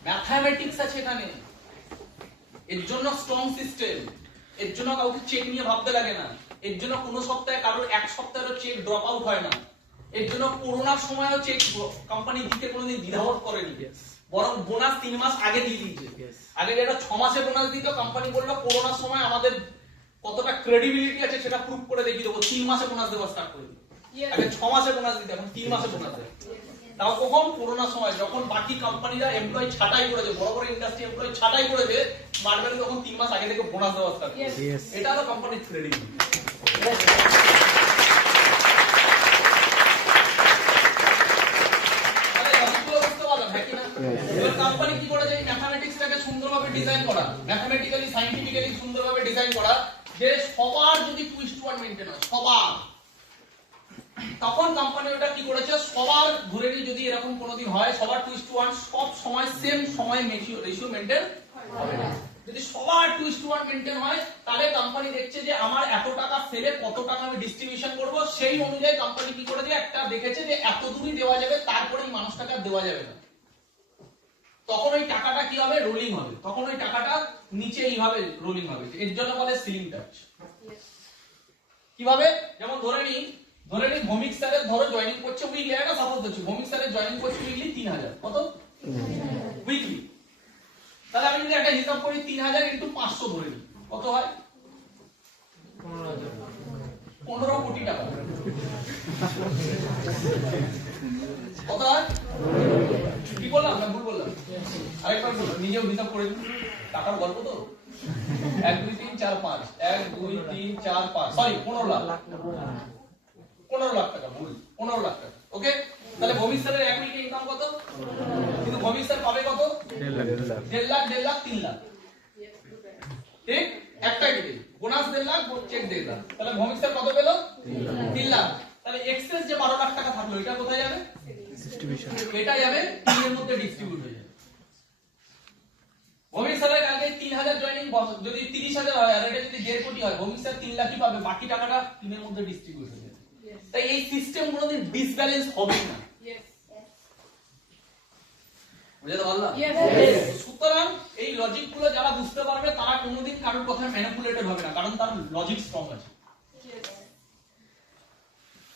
ম্যাথমেটিক্স আছে এখানে, এর জন্য স্ট্রং সিস্টেম, এর জন্য কাউকে চেক নিয়ে ভাবতে লাগে না, এর জন্য কোনো সপ্তাহে কারোর এক সপ্তাহেরও চেক ড্রপ আউট হয় না, এর জন্য করোনার সময়ও চেক কোম্পানি দিতে কোনোদিন দ্বিধাবোধ করেনি, বরং বোনাস 3 মাস আগে দিয়ে দিয়েছে। আগে যেটা 6 মাসে বোনাস দিত, কোম্পানি বলল করোনার সময় আমাদের কতটা ক্রেডিবিলিটি আছে সেটা প্রুভ করে দেখিয়ে দেবো, 3 মাসে বোনাস দেওয়া স্টার্ট করে দিল। আগে 6 মাসে বোনাস দিত, এখন 3 মাসে বোনাস দেয়। তাও কখন? করোনার সময়, যখন বাকি কোম্পানিরা এমপ্লয়ি ছাঁটাই করেছে, বড় বড় ইন্ডাস্ট্রি এমপ্লয়ি ছাঁটাই করেছে, মার্কেটে তখন 3 মাস আগে থেকে বোনাস দেওয়া স্টার্ট করেছে। এটা হলো কোম্পানির ক্রেডিবিলিটি। এবার কোম্পানি কি করেছে? এই ম্যাথমেটিক্সটাকে সুন্দরভাবে ডিজাইন করা, ম্যাথমেটিক্যালি সায়েন্টিফিক্যালি সুন্দরভাবে ডিজাইন করা, যে সবার যদি 2:1 মেইনটেইন হয়, সবার, তখন কোম্পানি ওটা কি করেছে? সবার ধরে নিয়ে যদি এরকম কোনোদিন হয়, সবার 2:1 সব সময় সেম সময় রেশিও মেইনটেইন হবে না। যদি সবার 2:1 মেইনটেইন হয় তাহলে কোম্পানি দেখছে যে আমার এত টাকা সেলে কত টাকা আমি ডিস্ট্রিবিউশন করব, সেই অনুযায়ী কোম্পানি কি করে দিয়ে একটা দেখেছে যে এত দূরই দেওয়া যাবে, তারপরে এই মানুষটাকে আর দেওয়া যাবে না। তখন ওই টাকাটা কি হবে, রোলিং হবে, তখন ওই টাকাটা নিচে এইভাবে রোলিং হবে, এর জন্য বলে সিলিং টাচ। কিভাবে, যেমন ধরে নি ভৌমিক স্যারের ধরো জয়েনিং করছে উইকলি, একটা সাপোজ দিচ্ছি, ভৌমিক স্যারের জয়েনিং করছে উইকলি 3000, কত উইকলি, তাহলে আমি যদি একটা হিসাব করি 3000 ইনটু 500 ধরে নিই, কত হয় 15 কোটি টাকা, কত হয়, কি বললাম না ভুল বললাম, আরেকবার বলো, নিজেও হিসাব করে দিন, টাকার গল্প তো 1 2 3 4 5 1 2 3 4 5 সরি 15 লাখ, 15 লাখ টাকা, ভুল 15 লাখ টাকা। ওকে, তাহলে ভৌমিক স্যারের এক উইকে ইনকাম কত, কিন্তু ভৌমিক স্যার পাবে কত 1.5 লাখ 3 লাখ, ঠিক একটা দিকে বোনাস 1.5 লাখ, চেক 1.5 লাখ, তাহলে ভৌমিক স্যার কত পেল 3 লাখ। তাহলে এক্সেস যে 12 লাখ টাকা থাকলো এটা কোথায় যাবে, ডিস্ট্রিবিউশন, এটা যাবে 3 এর মধ্যে ডিস্ট্রিবিউট হয়ে যাবে। ভৌমিক স্যারের কালকে 3000 জয়েনিং, যদি 30000 হয় আর এটা যদি 1.5 কোটি হয়, ভৌমিক স্যার 3 লাখই পাবে, বাকি টাকাটা 3 এর মধ্যে ডিস্ট্রিবিউট হয়ে যাবে। তাই এই সিস্টেম কোনোদিন ডিসব্যালেন্স হবে না, বুঝতে পারলাম? সুতরাং এই লজিক গুলো যারা বুঝতে পারবে তারা কোনোদিন কারোর কথায় ম্যানিপুলেটেড হবে না, কারণ তার লজিক স্ট্রং আছে।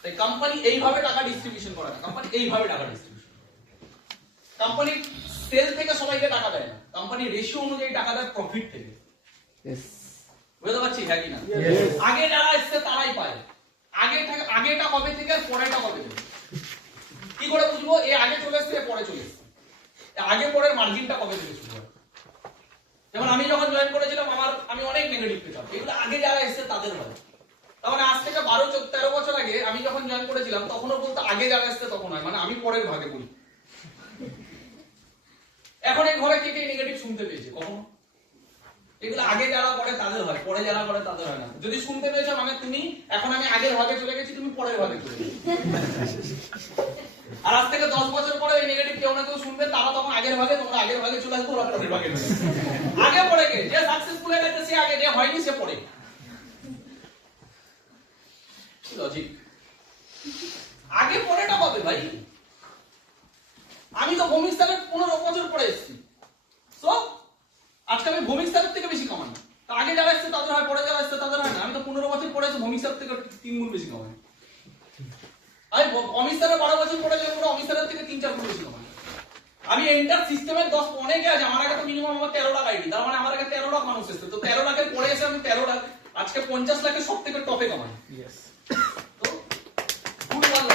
তাই কোম্পানি এইভাবে টাকা ডিস্ট্রিবিউশন করে না, কোম্পানি এইভাবে টাকা ডিস্ট্রিবিউশন, কোম্পানি সেল থেকে সবাইকে টাকা দেয় না, কোম্পানি রেশিও অনুযায়ী টাকা দেয় প্রফিট থেকে। বুঝতে পারছি হ্যাঁ কি না? আগে যারা এসছে তারাই পায়, আগেটা কবে থেকে আর পরেটা কবে থেকে কি করে বুঝবো, এ আগে চলে এসছে এ পরে চলে এসছে, আগে পরের মার্জিনটা কবে থেকে শুরু হয়। যেমন আমি যখন জয়েন করেছিলাম আমি অনেক নেগেটিভ পেতাম, এগুলো আগে যারা এসছে তাদের হয়। তার মানে আজ থেকে 12-13 বছর আগে আমি যখন জয়েন করেছিলাম তখনও বলতো আগে যারা এসছে তখন হয়, মানে আমি পরের ভাগে বলি। এখন এই ঘরে কে কে নেগেটিভ শুনতে পেয়েছে কখনো, এগুলো আগে যারা করে তাদের হয়, পরে যারা করে তাদের হয় না। যদি শুনতে পেয়েছো মানে তুমি এখন আমি আগের ভাগে চলে গেছি, তুমি পরের ভাগে চলে গেছো। আর আজ থেকে 10 বছর পরে এই নেগেটিভ কেউ না কেউ শুনবে, তারা তখন আগের ভাগে, তোমরা আগের ভাগে চলে আসবে, ওরা পরের ভাগে চলে আসবে। আগে পড়ে গে, যে সাকসেসফুল হয়ে গেছে সে আগে, যে হয়নি সে পড়ে। লজিক আগে পরেটা হবে ভাই, আমি তো ভৌমিক স্যারের 15 বছর পরে এসেছি, সো আজকে আমি ভৌমিক স্যারের থেকে বেশি কামাই, তো আগে যারা এসছে তাদের হয়, পরে যারা এসছে তাদের হয় না। আমি তো 15 বছর পরে এসে ভৌমিক স্যার থেকে 3 গুণ বেশি কামাই, আমি অমিত স্যারের 12 বছর পরে জয়েন করে অমিত স্যারের থেকে 3-4 গুণ বেশি কামাই। আমি এন্টার সিস্টেমের 10 অনেকে আছে, আমার আগে তো মিনিমাম আমার 13 লাখ আইডি, তার মানে আমার আগে 13 লাখ মানুষ এসেছে, তো 13 লাখের পরে এসে আমি 13 লাখ, আজকে 50 লাখের সব থেকে টপে কামাই। তো গুড ভালো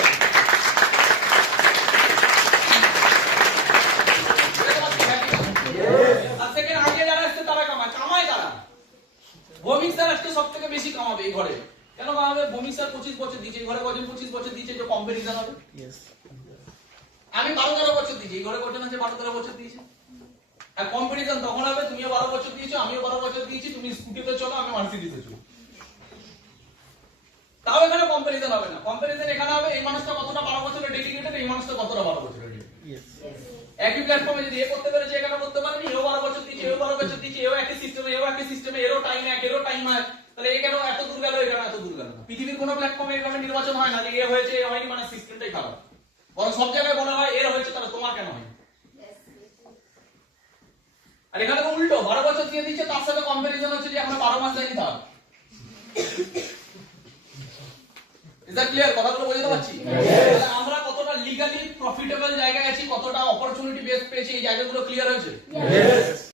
ভৌমিক স্যার আজকে সব থেকে বেশি কামাবে এই ঘরে, কেন কামাবে, ভৌমিক স্যার 25 বছর দিয়েছে, এই ঘরে কজন 25 বছর দিয়েছে, যে কম্পারিজন হবে। আমি 12-13 বছর দিয়েছি, এই ঘরে কজন আছে 12-13 বছর দিয়েছে, আর কম্পারিজন তখন হবে তুমিও 12 বছর দিয়েছো, আমিও 12 বছর দিয়েছি, তুমি স্কুটিতে চলো আমি মার্সিডিজে চলো, তাও এখানে কম্পারিজন হবে না। কম্পারিজন এখানে হবে এই মানুষটা কতটা 12 বছরের ডেডিকেটেড, এই মানুষটা কতটা 12 বছরের ডেডিকেটেড। একই প্ল্যাটফর্মে যদি এ করতে পেরেছে এখানে করতে পারেনি, এও 12 বছর দিয়েছে, এও 12 বছর দিয়েছে, এও একই সিস্টেমে, এরও টাইম এক, এরও টাইম হয়, তাহলে এ কেন এত দূর গেল, এখানে এত দূর গেল না। পৃথিবীর কোনো প্ল্যাটফর্মে এভাবে নির্বাচন হয় না যে এ হয়েছে এ হয়নি, মানে সিস্টেমটাই খারাপ। বরং সব জায়গায় বলা হয় এর হয়েছে তাহলে তোমার কেন হয়। আর এখানে তো উল্টো, 12 বছর দিয়ে দিচ্ছে, তার সাথে কম্পারিজন হচ্ছে যে আমরা 12 মাস যাইনি তার। Is that clear? কথাগুলো বুঝতে পারছি? তাহলে আমরা কতটা লিগালি প্রফিটেবল জায়গায় আছি, কতটা অপরচুনিটি বেস পেয়েছি, এই জায়গাগুলো ক্লিয়ার হয়েছে?